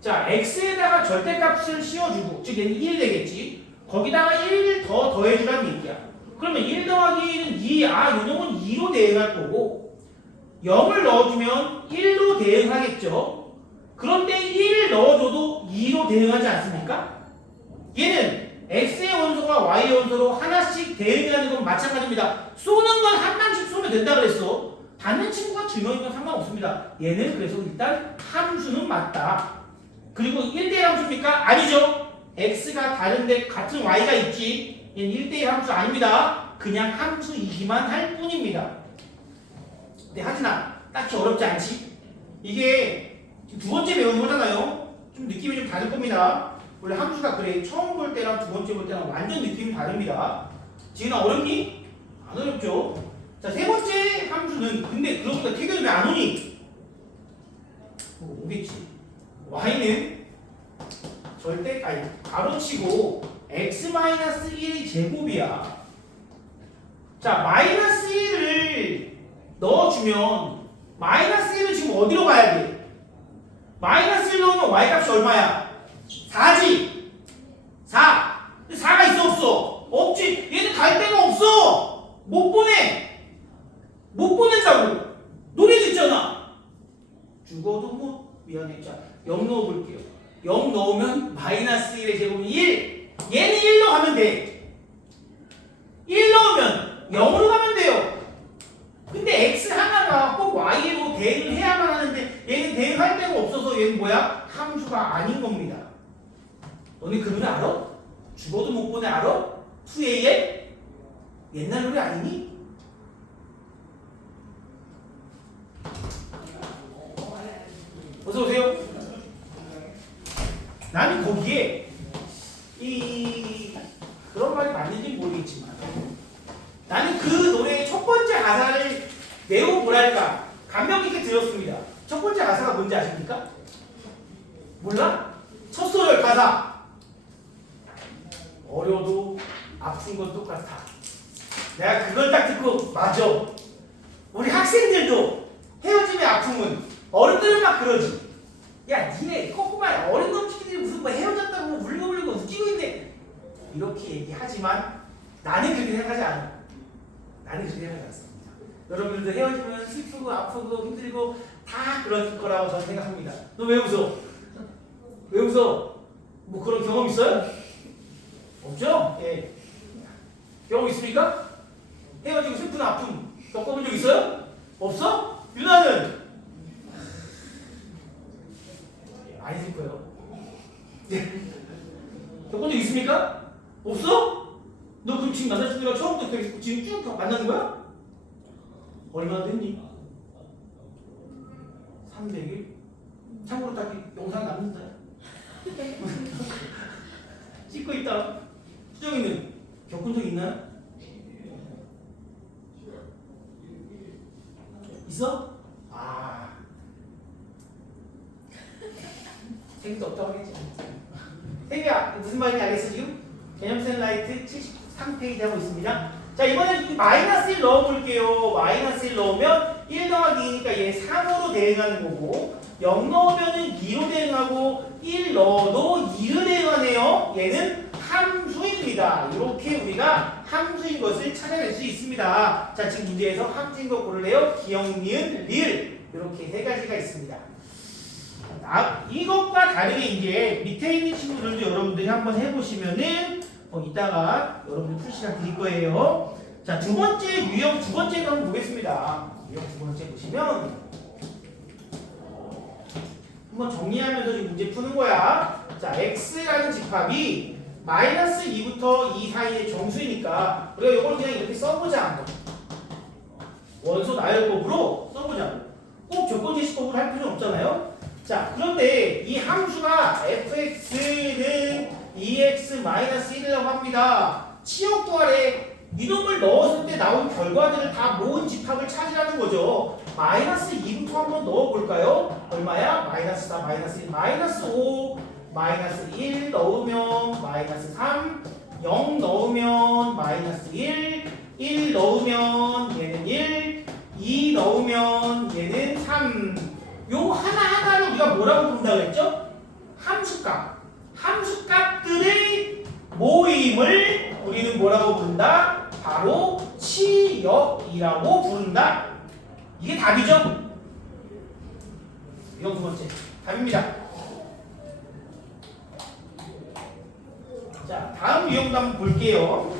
자, x에다가 절대값을 씌워주고 즉 얘는 1 되겠지. 거기다가 1을 더 더해주라는 얘기야. 그러면 1 더하기 1은 2. 아, 요 놈은 2로 대응할 거고 0을 넣어주면 1로 대응하겠죠. 그런데 1 넣어줘도 2로 대응하지 않습니까? 얘는 x의 원소가 y의 원소로 하나씩 대응하는 건 마찬가지입니다. 쏘는 건 한 방씩 쏘면 된다 그랬어. 받는 친구가 2명이면 상관없습니다. 얘는 그래서 일단 함수는 맞다. 그리고 1대1 함수입니까? 아니죠. x가 다른데 같은 y가 있지. 얘는 1대1 함수 아닙니다. 그냥 함수이기만 할 뿐입니다. 근데 하지나 딱히 어렵지 않지? 이게 두 번째 배우는 거잖아요. 좀 느낌이 좀 다를 겁니다. 원래 함수가 그래. 처음 볼 때랑 두 번째 볼 때랑 완전 느낌이 다릅니다. 지금 어렵니? 안 어렵죠? 자, 세 번째 함수는 근데 그러고보다 태교는 왜 안 오니? 오겠지. y는 가로치고 x-1이 제곱이야. 자, 마이너스 1을 넣어주면 마이너스 1은 지금 어디로 가야 돼? 마이너스 1 넣으면 y값이 얼마야? 4지. 4. 4가 있어 없어? 없지. 얘는 갈 데가 없어. 못 보내. 못 보낸다고. 노래 듣잖아. 죽어도 못. 미안해. 자, 0 넣어볼게요. 0 넣으면 마이너스 1의 제곱이 1. 얘는 1로 가면 돼. 1 넣으면 0으로 가면 돼요. 근데 x 하나가 꼭 y로 대응을 해야만 하는데 얘는 대응할 데가 없어서 얘는 뭐야? 함수가 아닌 겁니다. 너네 그 노래 알아? 죽어도 못 보내 알아? 2am? 옛날 노래 아니니? 어서 오세요. 나는 거기에 그런 말이 맞는지 모르겠지만 나는 그 노래의 첫 번째 가사를 매우 뭐랄까 감명 깊게 들었습니다. 첫 번째 가사가 뭔지 아십니까? 몰라? 첫 소절 가사. 어려도 아픈 건 똑같아. 내가 그걸 딱 듣고 맞아. 우리 학생들도 헤어짐의 아픔은 어른들은 막 그러지. 야 니네 꼬꼬마 어린 놈치기들이 무슨 뭐 헤어졌다고 울고불고 웃기고 있네. 이렇게 얘기하지만 나는 그렇게 생각하지 않아. 나는 그렇게 생각하지 않습니다. 여러분들도 헤어지면 슬프고 아프고 힘들고 다 그럴 거라고 저는 생각합니다. 너 왜 웃어? 왜 웃어? 뭐 그런 경험 있어요? 없죠? 예. 경험 있습니까? 헤어지고 슬픈 아픔 겪어본 적 있어요? 없어? 유나는? 안 있을 거예요. 예. 겪은 적 있습니까? 없어? 너 그럼 지금 남자친구랑 처음부터 지금 쭉 만나는 거야? 얼마나 됐니? 300일? 참고로 딱 영상 남는다. 찍고 있다. 수정이는 겪은 적 있나요? 있어? 아. 재미도 없다고 하겠지. 세비야, 무슨 말인지 알겠어 지금? 개념 라이트 73페이지 하고 있습니다. 자, 이번엔 마이너스 1 넣어볼게요. 마이너스 1 넣으면 1 더하기 2니까 얘 3으로 대응하는 거고 0 넣으면 2로 대응하고 1 넣어도 2로 대응하네요. 얘는 함수입니다. 이렇게 우리가 함수인 것을 찾아낼 수 있습니다. 자, 지금 문제에서 함수인 거 고를래요? 기억, 니은, 리을 이렇게 세 가지가 있습니다. 이것과 다르게 이제 밑에 있는 친구들도 여러분들이 한번 해보시면은 이따가 여러분들 풀 시간 드릴 거예요. 자, 두 번째 유형 두 번째로 한번 보겠습니다. 유형 두 번째 보시면 한번 정리하면서 지금 문제 푸는 거야. 자, x라는 집합이 마이너스 2부터 2 사이의 정수이니까 우리가 이걸 그냥 이렇게 써보자. 원소 나열법으로 써보자. 꼭 조건제시법으로 할 필요는 없잖아요. 자, 그런데 이 함수가 fx는 2x-1이라고 합니다. 치역도 아래 이놈을 넣었을 때 나온 결과들을 다 모은 집합을 찾으라는 거죠. 마이너스 2부터 한번 넣어볼까요? 얼마야? 마이너스 4, 마이너스 1, 마이너스 5, 마이너스 1 넣으면 마이너스 3, 0 넣으면 마이너스 1, 1 넣으면 얘는 1, 2 넣으면 얘는 3. 요 하나하나를 우리가 뭐라고 부른다고 했죠? 함수값. 함수값들의 모임을 우리는 뭐라고 부른다? 바로 치역이라고 부른다. 이게 답이죠? 이건 두 번째 답입니다. 자, 다음 유형도 한번 볼게요.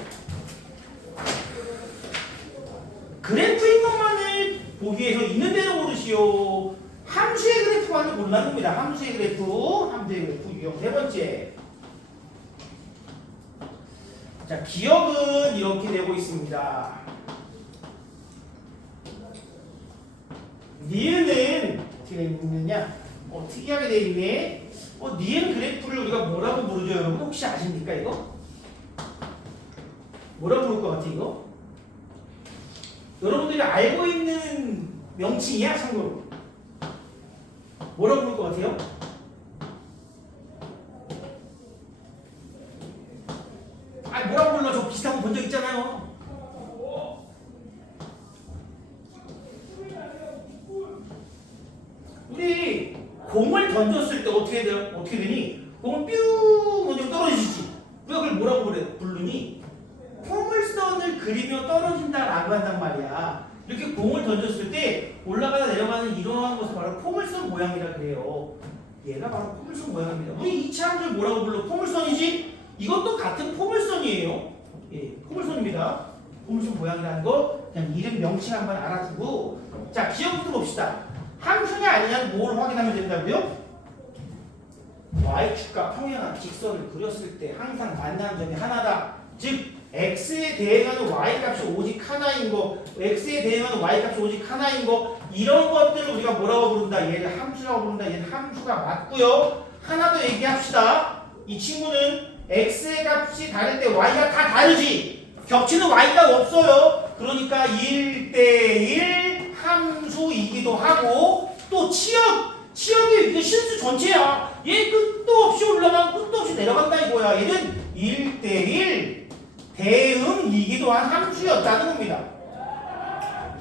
그래프인 것만을 보기 위해서 있는 대로 고르시오. 함수의 그래프만을 고르는 겁니다. 함수의 그래프 유형 세 번째. 자, 기억은 이렇게 되고 있습니다. 니은은 어떻게 되어 있느냐? 특이하게 되어 있네. 니은 그래프를 우리가 뭐라고 부르죠, 여러분? 혹시 아십니까, 이거? 뭐라고 부를 것 같아, 이거? 여러분들이 알고 있는 명칭이야, 참고로. 뭐라고 부를 것 같아요? 뭐라고 불러? 저 비슷한 거 본 적 있잖아요. 뭐라고 부르니? 포물선을 그리며 떨어진다라고 한단 말이야. 이렇게 공을 던졌을 때 올라가다 내려가는 이러한 것을 바로 포물선 모양이라 그래요. 얘가 바로 포물선 모양입니다. 우리 이 함수를 뭐라고 불러? 포물선이지? 이것도 같은 포물선이에요. 예, 포물선입니다. 포물선 모양이라는 거 그냥 이름 명칭 한번 알아두고, 자 기억부터 봅시다. 함수냐 아니냐는 뭘 확인하면 된다고요? y축과 평행한 직선을 그렸을 때 항상 만나는 점이 하나다. 즉 x에 대응하는 y값이 오직 하나인 거, x에 대응하는 y값이 오직 하나인 거, 이런 것들을 우리가 뭐라고 부른다? 얘를 함수라고 부른다. 얘는 함수가 맞고요. 하나 더 얘기합시다. 이 친구는 x의 값이 다를 때 y가 다 다르지. 겹치는 y가 없어요. 그러니까 1대1 함수이기도 하고, 또 치역이 이게 실수 전체야. 얘 끝도 없이 올라가고 끝도 없이 내려간다 이거야. 얘는 1대1 대응이기도 한 함수였다는 겁니다.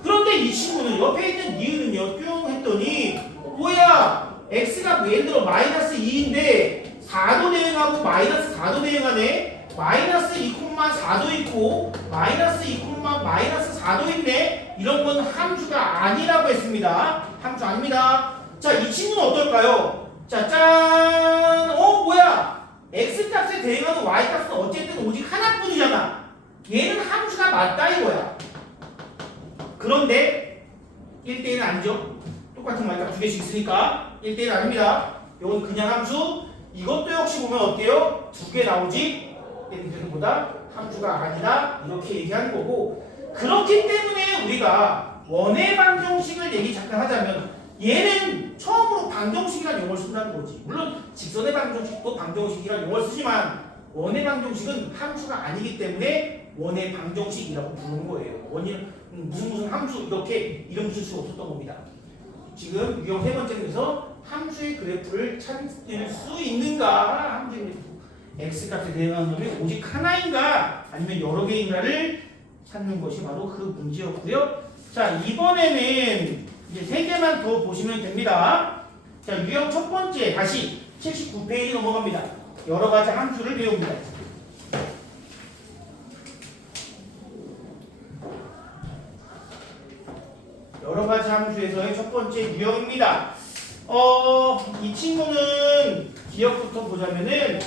그런데 이 친구는 옆에 있는 니은은요, 뿅 했더니 뭐야? x가 예를 들어 마이너스 2인데 4도 대응하고 마이너스 4도 대응하네. 마이너스 2,4도 있고 마이너스 4도 있네. 이런 건 함수가 아니라고 했습니다. 함수 아닙니다. 자, 이 친구는 어떨까요? 자, 짠! 뭐야? x값에 대응하는 y값은 어쨌든 오직 하나뿐이잖아. 얘는 함수가 맞다 이거야. 그런데 1대1은 아니죠. 똑같은 y값 두 개씩 있으니까 1대1 아닙니다. 이건 그냥 함수. 이것도 역시 보면 어때요? 두 개 나오지? 얘들보다 함수가 아니다. 이렇게 얘기하는 거고, 그렇기 때문에 우리가 원의 방정식을 잠깐 하자면 얘는 처음으로 방정식이라는 용어를 쓴다는 거지. 물론 직선의 방정식도 방정식이라는 용어를 쓰지만 원의 방정식은 함수가 아니기 때문에 원의 방정식이라고 부르는 거예요. 원이 무슨 함수 이렇게 이름 쓸 수가 없었던 겁니다. 지금 유형 세 번째에서 함수의 그래프를 찾을 수 있는가, 함수의 그래프 x값에 대응하는 놈이 오직 하나인가 아니면 여러 개인가를 찾는 것이 바로 그 문제였고요. 자, 이번에는 이제 세 개만 더 보시면 됩니다. 자, 유형 첫 번째 다시 79페이지 넘어갑니다. 여러 가지 함수를 배웁니다. 여러 가지 함수에서의 첫 번째 유형입니다. 이 친구는 기억부터 보자면은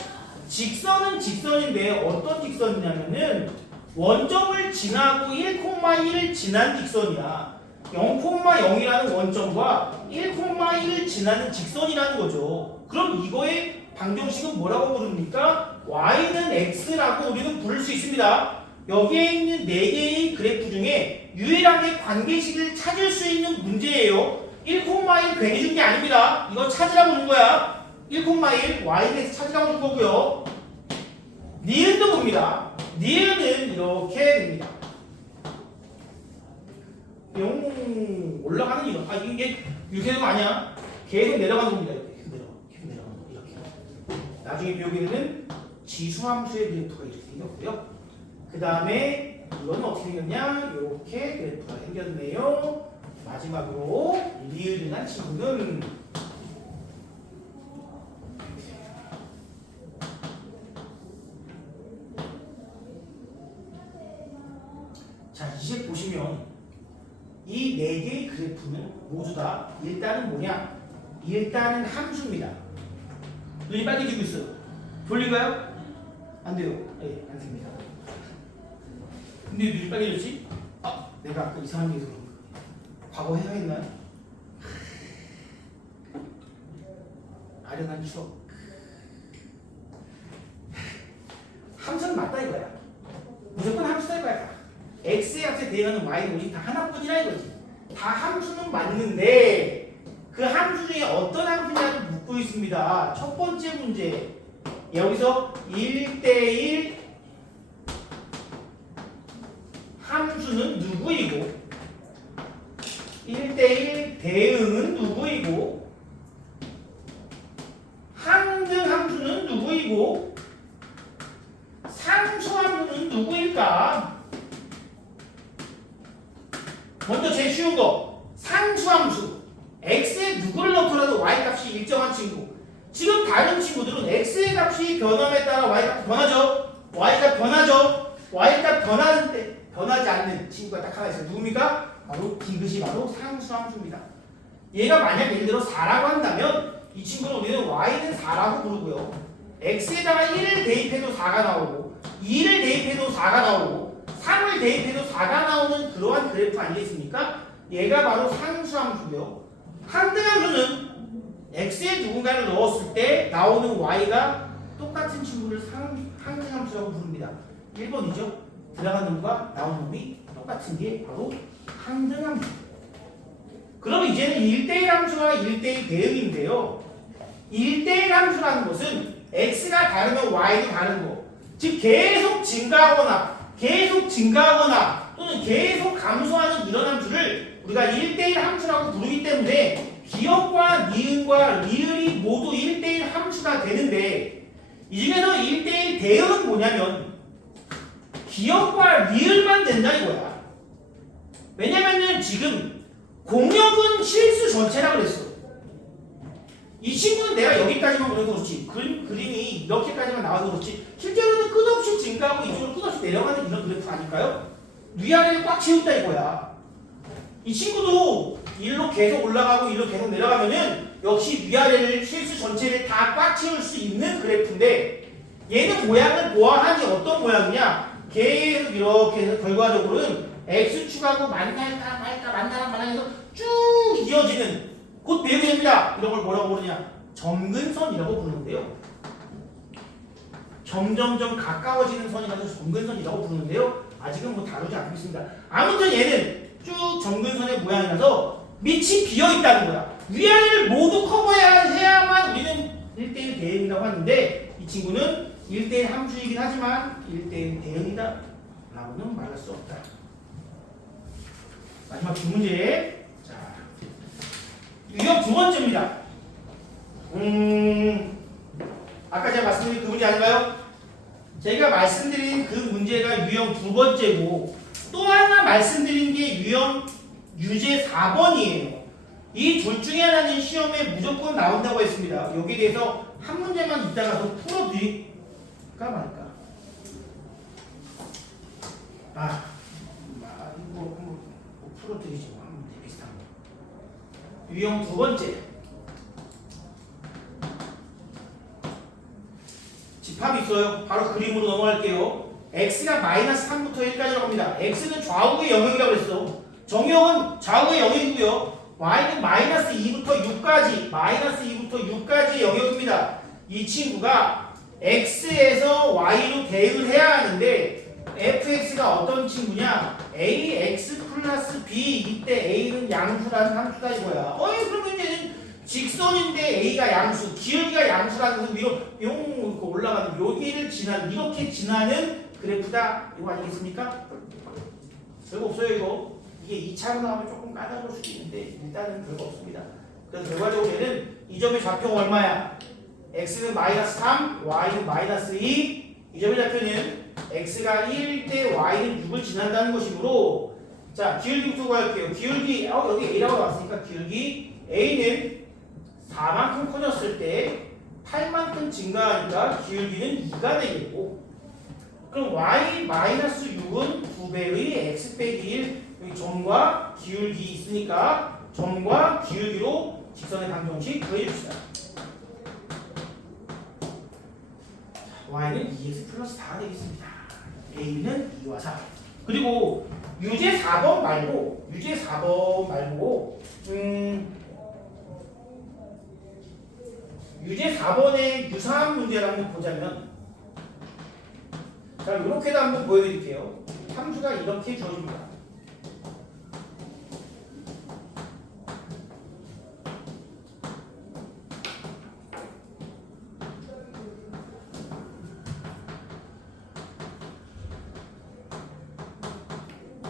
직선은 직선인데 어떤 직선이냐면은 원점을 지나고 1,1을 지난 직선이야. 0,0이라는 원점과 1,1을 지나는 직선이라는 거죠. 그럼 이거의 방정식은 뭐라고 부릅니까? y는 x라고 우리는 부를 수 있습니다. 여기에 있는 4개의 그래프 중에 유일하게 관계식을 찾을 수 있는 문제예요. 1,1 괜히 준 게 아닙니다. 이거 찾으라고 준 거야. 1,1 y에서 찾으라고 준 거고요. 니은도 봅니다. 니은은 이렇게 됩니다. 용 올라가는 이거. 이게 이렇게 되는 거 아니야. 계속 내려가는 겁니다. 이렇게 내려가는 거. 이렇게. 나중에 배우게 되는 지수함수의 그래프가 이렇게 생겼고요. 그 다음에 이거는 어떻게 생겼냐? 이렇게 그래프가 생겼네요. 마지막으로 리을이란 친구는 자, 이제 보시면 이 4개의 그래프는 모두 다 일단은 뭐냐? 일단은 함수입니다. 눈이 빨개지고 있어요. 돌릴까요? 안 돼요. 네, 안 됩니다. 근데 눈이 빨개졌지? 내가 아까 이상한 얘기 들은 거. 과거 해야겠나요? 아련한 추억. 함수는 맞다 이거야. 무조건 함수다 이거야. x의 값에 대응하는 y는 오직 다 하나뿐이라 이거지. 다 함수는 맞는데 그 함수 중에 어떤 함수냐를 묻고 있습니다. 첫 번째 문제. 여기서 1대1 함수는 누구이고 1대1 대응은 누구이고 항등 함수는 누구이고 상수함수는 누구일까? 먼저 제일 쉬운 거 상수함수. x에 누구를 넣더라도 y값이 일정한 친구. 지금 다른 친구들은 x의 값이 변함에 따라 y값이 변하죠. y가 변하죠. y가 변하는데 변하지 않는 친구가 딱 하나 있어요. 누굽니까? 바로 디귿이 바로 상수함수입니다. 얘가 만약 예를 들어 4라고 한다면 이 친구는 우리는 y는 4라고 부르고요. x에다가 1을 대입해도 4가 나오고 2를 대입해도 4가 나오고 3을 대입해도 4가 나오는 그러한 그래프 아니겠습니까? 얘가 바로 상수함수고요. 항등함수는 x에 누군가를 넣었을 때 나오는 y가 똑같은 친구를 항등함수라고 부릅니다. 1번이죠. 들어간 놈과 나온 놈이 똑같은 게 바로 항등함수. 그럼 이제는 1대1 함수와 1대1 대응인데요. 1대1 함수라는 것은 x가 다르면 y도 다른 거. 즉 계속 증가하거나 또는 계속 감소하는 이런 함수를 우리가 1대1 함수라고 부르기 때문에 기억과 니은과 리을이 모두 1대1 함수가 되는데 이 중에서 1대1 대응은 뭐냐면 기억과 리을만 된다 이거야. 왜냐면은 지금 공역은 실수 전체라고 그랬어. 이 친구는 내가 여기까지만 보내서 그렇지 그림이 이렇게까지만 나와서 그렇지 실제로는 끝없이 증가하고 이쪽으로 끝없이 내려가는 이런 그래프 아닐까요? 위아래를 꽉 채운다 이거야. 이 친구도 일로 계속 올라가고 일로 계속 내려가면은 역시 위아래를 실수 전체를 다 꽉 채울 수 있는 그래프인데 얘는 모양을 보아하니 어떤 모양이냐? 계속 이렇게 해서 결과적으로는 x축하고 만날까 말까 만나랑 만나면서 쭉 이어지는 곧 배우게 됩니다. 이런 걸 뭐라고 부르냐? 점근선이라고 부르는데요. 점점점 가까워지는 선이라서 점근선이라고 부르는데요. 아직은 뭐 다루지 않겠습니다. 아무튼 얘는 쭉 점근선의 모양이라서 밑이 비어있다는 거야. 위아래를 모두 커버해야만 우리는 1대1 대응이라고 하는데 이 친구는 1대1 함수이긴 하지만 1대1 대응이다 라고는 말할 수 없다. 마지막 두 문제. 자, 유형 두 번째입니다. 아까 제가 말씀드린 그 문제 아닌가요? 제가 말씀드린 그 문제가 유형 두 번째고 또 하나 말씀드린 게 유형 유제 4번이에요. 이 둘 중에 하나는 시험에 무조건 나온다고 했습니다. 여기에 대해서 한 문제만 이따가 더 풀어드릴까 말까? 이거 풀어드리죠. 한 문제 비슷한 거. 유형 두 번째. 집합이 있어요. 바로 그림으로 넘어갈게요. x가 마이너스 3부터 1까지라고 합니다. x는 좌우의 영역이라고 그랬어. 정역은 좌우의 영역이고요. y는 마이너스 2부터 6까지, 마이너스 2부터 6까지의 영역입니다. 이 친구가 x에서 y로 대응을 해야 하는데 fx가 어떤 친구냐? ax 플러스 b 이때 a는 양수라는 함수다 이거야. 그러면 얘는 직선인데 a가 양수, 기울기가 양수라는 것은 위로 용 올라가는 여기를 이렇게 지나는 그래프다 이거 아니겠습니까? 별거 없어요 이거. 이게 2차로 나오면 조금 까다로울 수도 있는데 일단은 별거 없습니다. 그래서 결과적으로 얘는 이 점의 좌표가 얼마야? x는 마이너스 3, y는 마이너스 2. 이 점의 좌표는 x가 1일 때 y는 6을 지난다는 것이므로 자 기울기부터 구할게요. 기울기 여기 a라고 나왔으니까 기울기 a는 4만큼 커졌을 때 8만큼 증가하니까 기울기는 2가 되겠고 그럼 y-6은 2배의 x 빼기 1 여기 점과 기울기 있으니까 점과 기울기로 직선의 방정식 구해줍시다. y는 2x 플러스 4가 되겠습니다. a는 2와 4 그리고 유제 4번 말고 유제 4번의 유사한 문제를 한번 보자면 자 이렇게도 한번 보여드릴게요. 함수가 이렇게 주어집니다.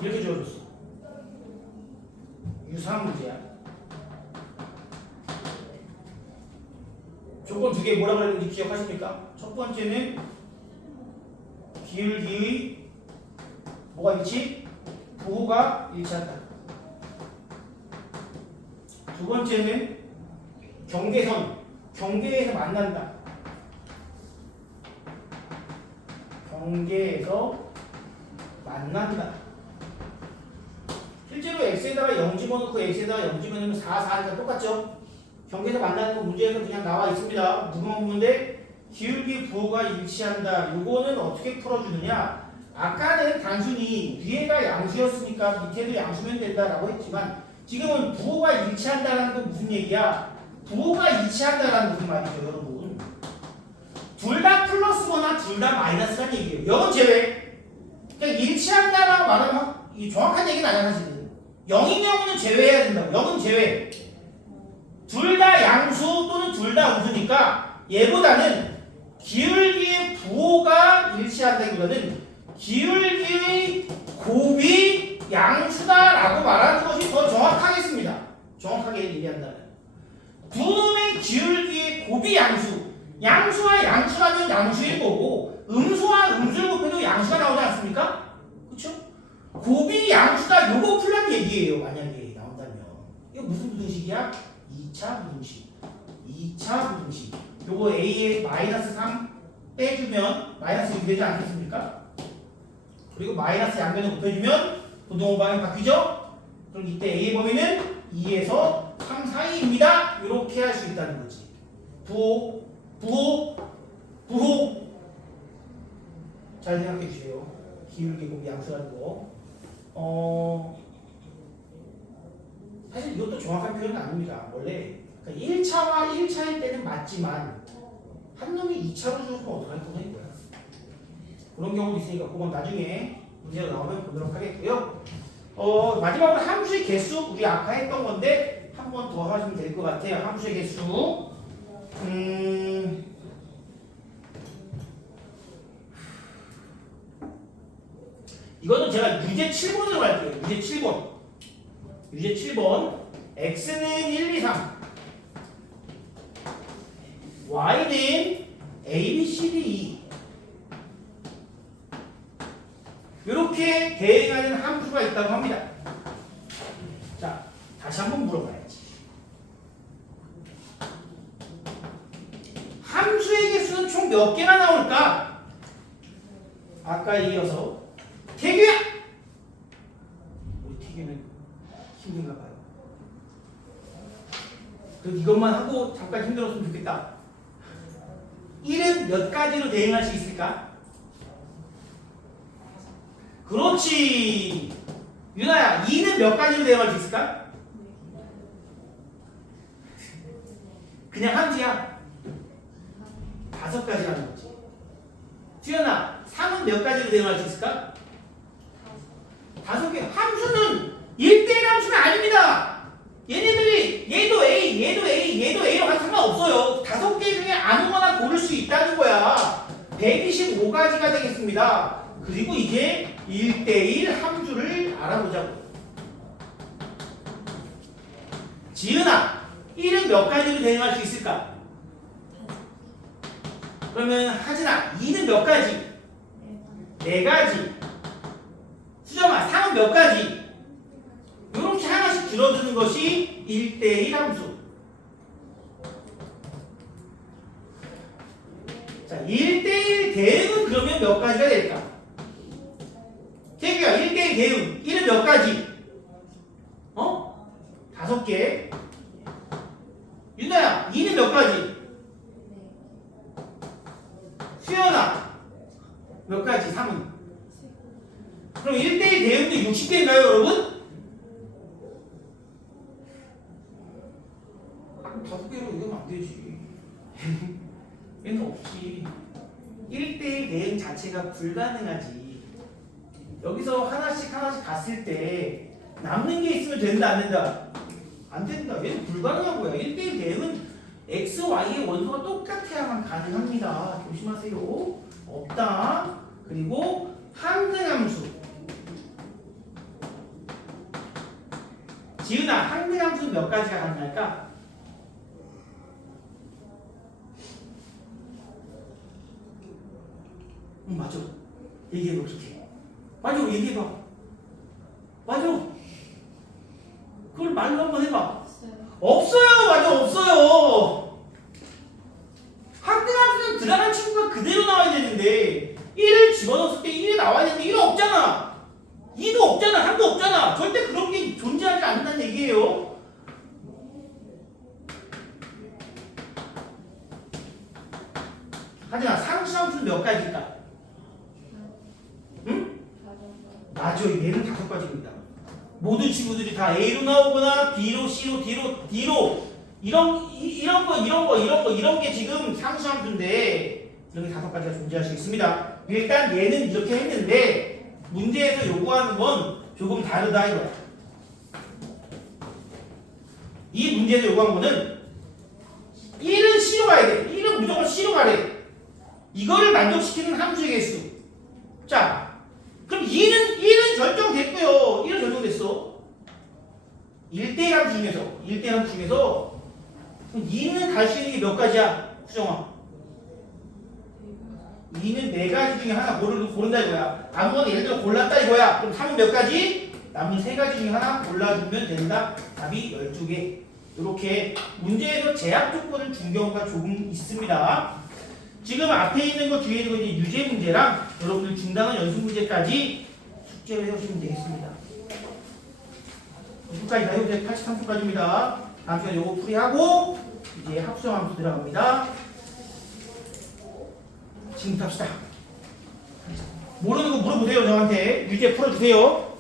이렇게 주어졌어. 유사한 문제야. 조건 두 개 뭐라고 그랬는지 기억하십니까? 첫 번째는 기울기의 뭐가 일치? 부호가 일치한다. 두 번째는 경계에서 만난다. 경계에서 만난다. 실제로 x에다가 0 집어넣고 x에다가 0 집어넣으면 4, 4니까 똑같죠? 경계에서 만나는 거 문제에서 그냥 나와 있습니다. 무궁화 부분인데 기울기 부호가 일치한다. 요거는 어떻게 풀어주느냐? 아까는 단순히 위에가 양수였으니까 밑에도 양수면 된다라고 했지만 지금은 부호가 일치한다라는 건 무슨 얘기야? 부호가 일치한다라는 무슨 말이죠, 여러분? 둘 다 플러스거나 둘 다 마이너스라는 얘기예요. 이건 제외. 그러니까 일치한다라고 말하면 이 정확한 얘기는 아니야 사실은. 0인 경우는 제외해야 된다고. 0은 제외. 둘 다 양수 또는 둘 다 음수니까 얘보다는 기울기의 부호가 일치한다기보다는 기울기의 곱이 양수다라고 말하는 것이 더 정확하겠습니다. 정확하게 얘기한다면 두 놈의 기울기의 곱이 양수. 양수와 양수라면 양수일 거고 음수와 음수를 곱해도 양수가 나오지 않습니까? 그렇죠? 곱이 양수다. 요거 풀란 얘기예요. 만약에 나온다면 이거 무슨 부등식이야? 2차 부등식. 2차 부등식. 요거 a에 마이너스 3 빼주면 마이너스 6 되지 않겠습니까? 그리고 마이너스 양변을 곱해주면 부등호 방향 바뀌죠? 그럼 이때 a의 범위는 2에서 3 사이입니다. 이렇게 할 수 있다는 거지. 부호, 부호, 부호. 잘 생각해 주세요. 기울기 곱이 양수라는 거. 사실 이것도 정확한 표현은 아닙니다. 원래 그러니까 1차와 1차일 때는 맞지만 한 놈이 2차로 주면 어떡할 거냐 이거야. 그런 경우도 있으니까 그건 나중에 문제가 나오면 보도록 하겠고요. 마지막으로 함수의 개수 우리 아까 했던 건데 한 번 더 하시면 될 것 같아요. 함수의 개수. 이거는 제가 유제 7번으로 갈게요. 유제 7번. 유제 7번. x는 1, 2, 3. y는 a, b, c, d, e. 이렇게 대응하는 함수가 있다고 합니다. 자, 다시 한번 물어봐야지. 함수의 개수는 총 몇 개나 나올까? 아까 이어서 태규야! 우리 태규는 힘든가 봐요. 그래도 이것만 하고 잠깐 힘들었으면 좋겠다. 1은 몇 가지로 대응할 수 있을까? 그렇지. 유나야, 2는 몇 가지로 대응할 수 있을까? 그냥 함수야. 5가지 하는 거지. 수연아, 3은 몇 가지로 대응할 수 있을까? 5개. 함수는 1대1 함수는 아닙니다. 얘네들이 얘도 A, 얘도 A, 얘도 A로 가도 상관없어요. 5개 중에 아무거나 고를 수 있다는 거야. 125가지가 되겠습니다. 그리고 이제 1대1 함수를 알아보자고. 지은아, 1은 몇 가지로 대응할 수 있을까? 그러면 하진아, 2는 몇 가지? 4가지. 수정아, 3은 몇 가지? 이렇게 하나씩 줄어드는 것이 1대1 함수. 자, 1대1 대응은 그러면 몇 가지가 될까? 태규야, 1대1 대응. 1은 몇 가지? 5개. 윤나야, 2는 몇 가지? 수연아, 몇 가지? 3은? 그럼 1대1 대응도 60개인가요, 여러분? 5개로 이러면 안 되지. 얘는 없지. 1대1 대응 자체가 불가능하지. 여기서 하나씩 갔을 때 남는 게 있으면 된다, 안 된다? 안 된다. 얘는 불가능한 거야. 1대1 대응은 x, y의 원소가 똑같아야만 가능합니다. 조심하세요. 없다. 그리고 항등함수. 지은아, 항등함수는 몇 가지가 가능할까? 맞아. 얘기해봐, 그렇게. 맞아, 얘기해봐. 맞아. 그걸 말로 한번 해봐. 없어요. 맞아, 없어요. 항등함수는 들어간 친구가 그대로 나와야 되는데 1을 집어넣었을 때 1이 나와야 되는데 1은 없잖아. 2도 없잖아. 3도 없잖아. 절대 그런 게 존재하지 않는다는 얘기예요. 하지만 상수함수는 몇 가지일까? 응? 맞아. 얘는 5가지입니다. 모든 친구들이 다 A로 나오거나 B로, C로, D로 이런 게 지금 상수함수인데 이런 게 5가지가 존재할 수 있습니다. 일단 얘는 이렇게 했는데 문제에서 요구하는 건 조금 다르다 이거야. 이 문제에서 요구한 거는 1은 C로 가야 돼. 1은 무조건 C로 가래. 이거를 만족시키는 함수의 개수. 자, 그럼 1은 결정됐고요. 1은 결정됐어. 1대1 함수 중에서 2는 갈 수 있는 게 몇 가지야? 수정아. 2는 4가지 중에 하나 고른다 이거야. 아무거나 예를 들어 골랐다 이거야. 그럼 3은 몇 가지? 남은 3가지 중에 하나 골라주면 된다. 답이 12개. 이렇게 문제에서 제약 조건을 준 경우가 조금 있습니다. 지금 앞에 있는 거 뒤에 있는 거 이제 유제 문제랑 여러분들 중단원 연습 문제까지 숙제를 해오시면 되겠습니다. 여기까지 다 해보세요. 83초까지입니다. 다음 시간에 요거 풀이하고 이제 합성 함수 들어갑니다. 지금부터 합시다. 모르는 거 물어보세요. 저한테. 유제 풀어주세요.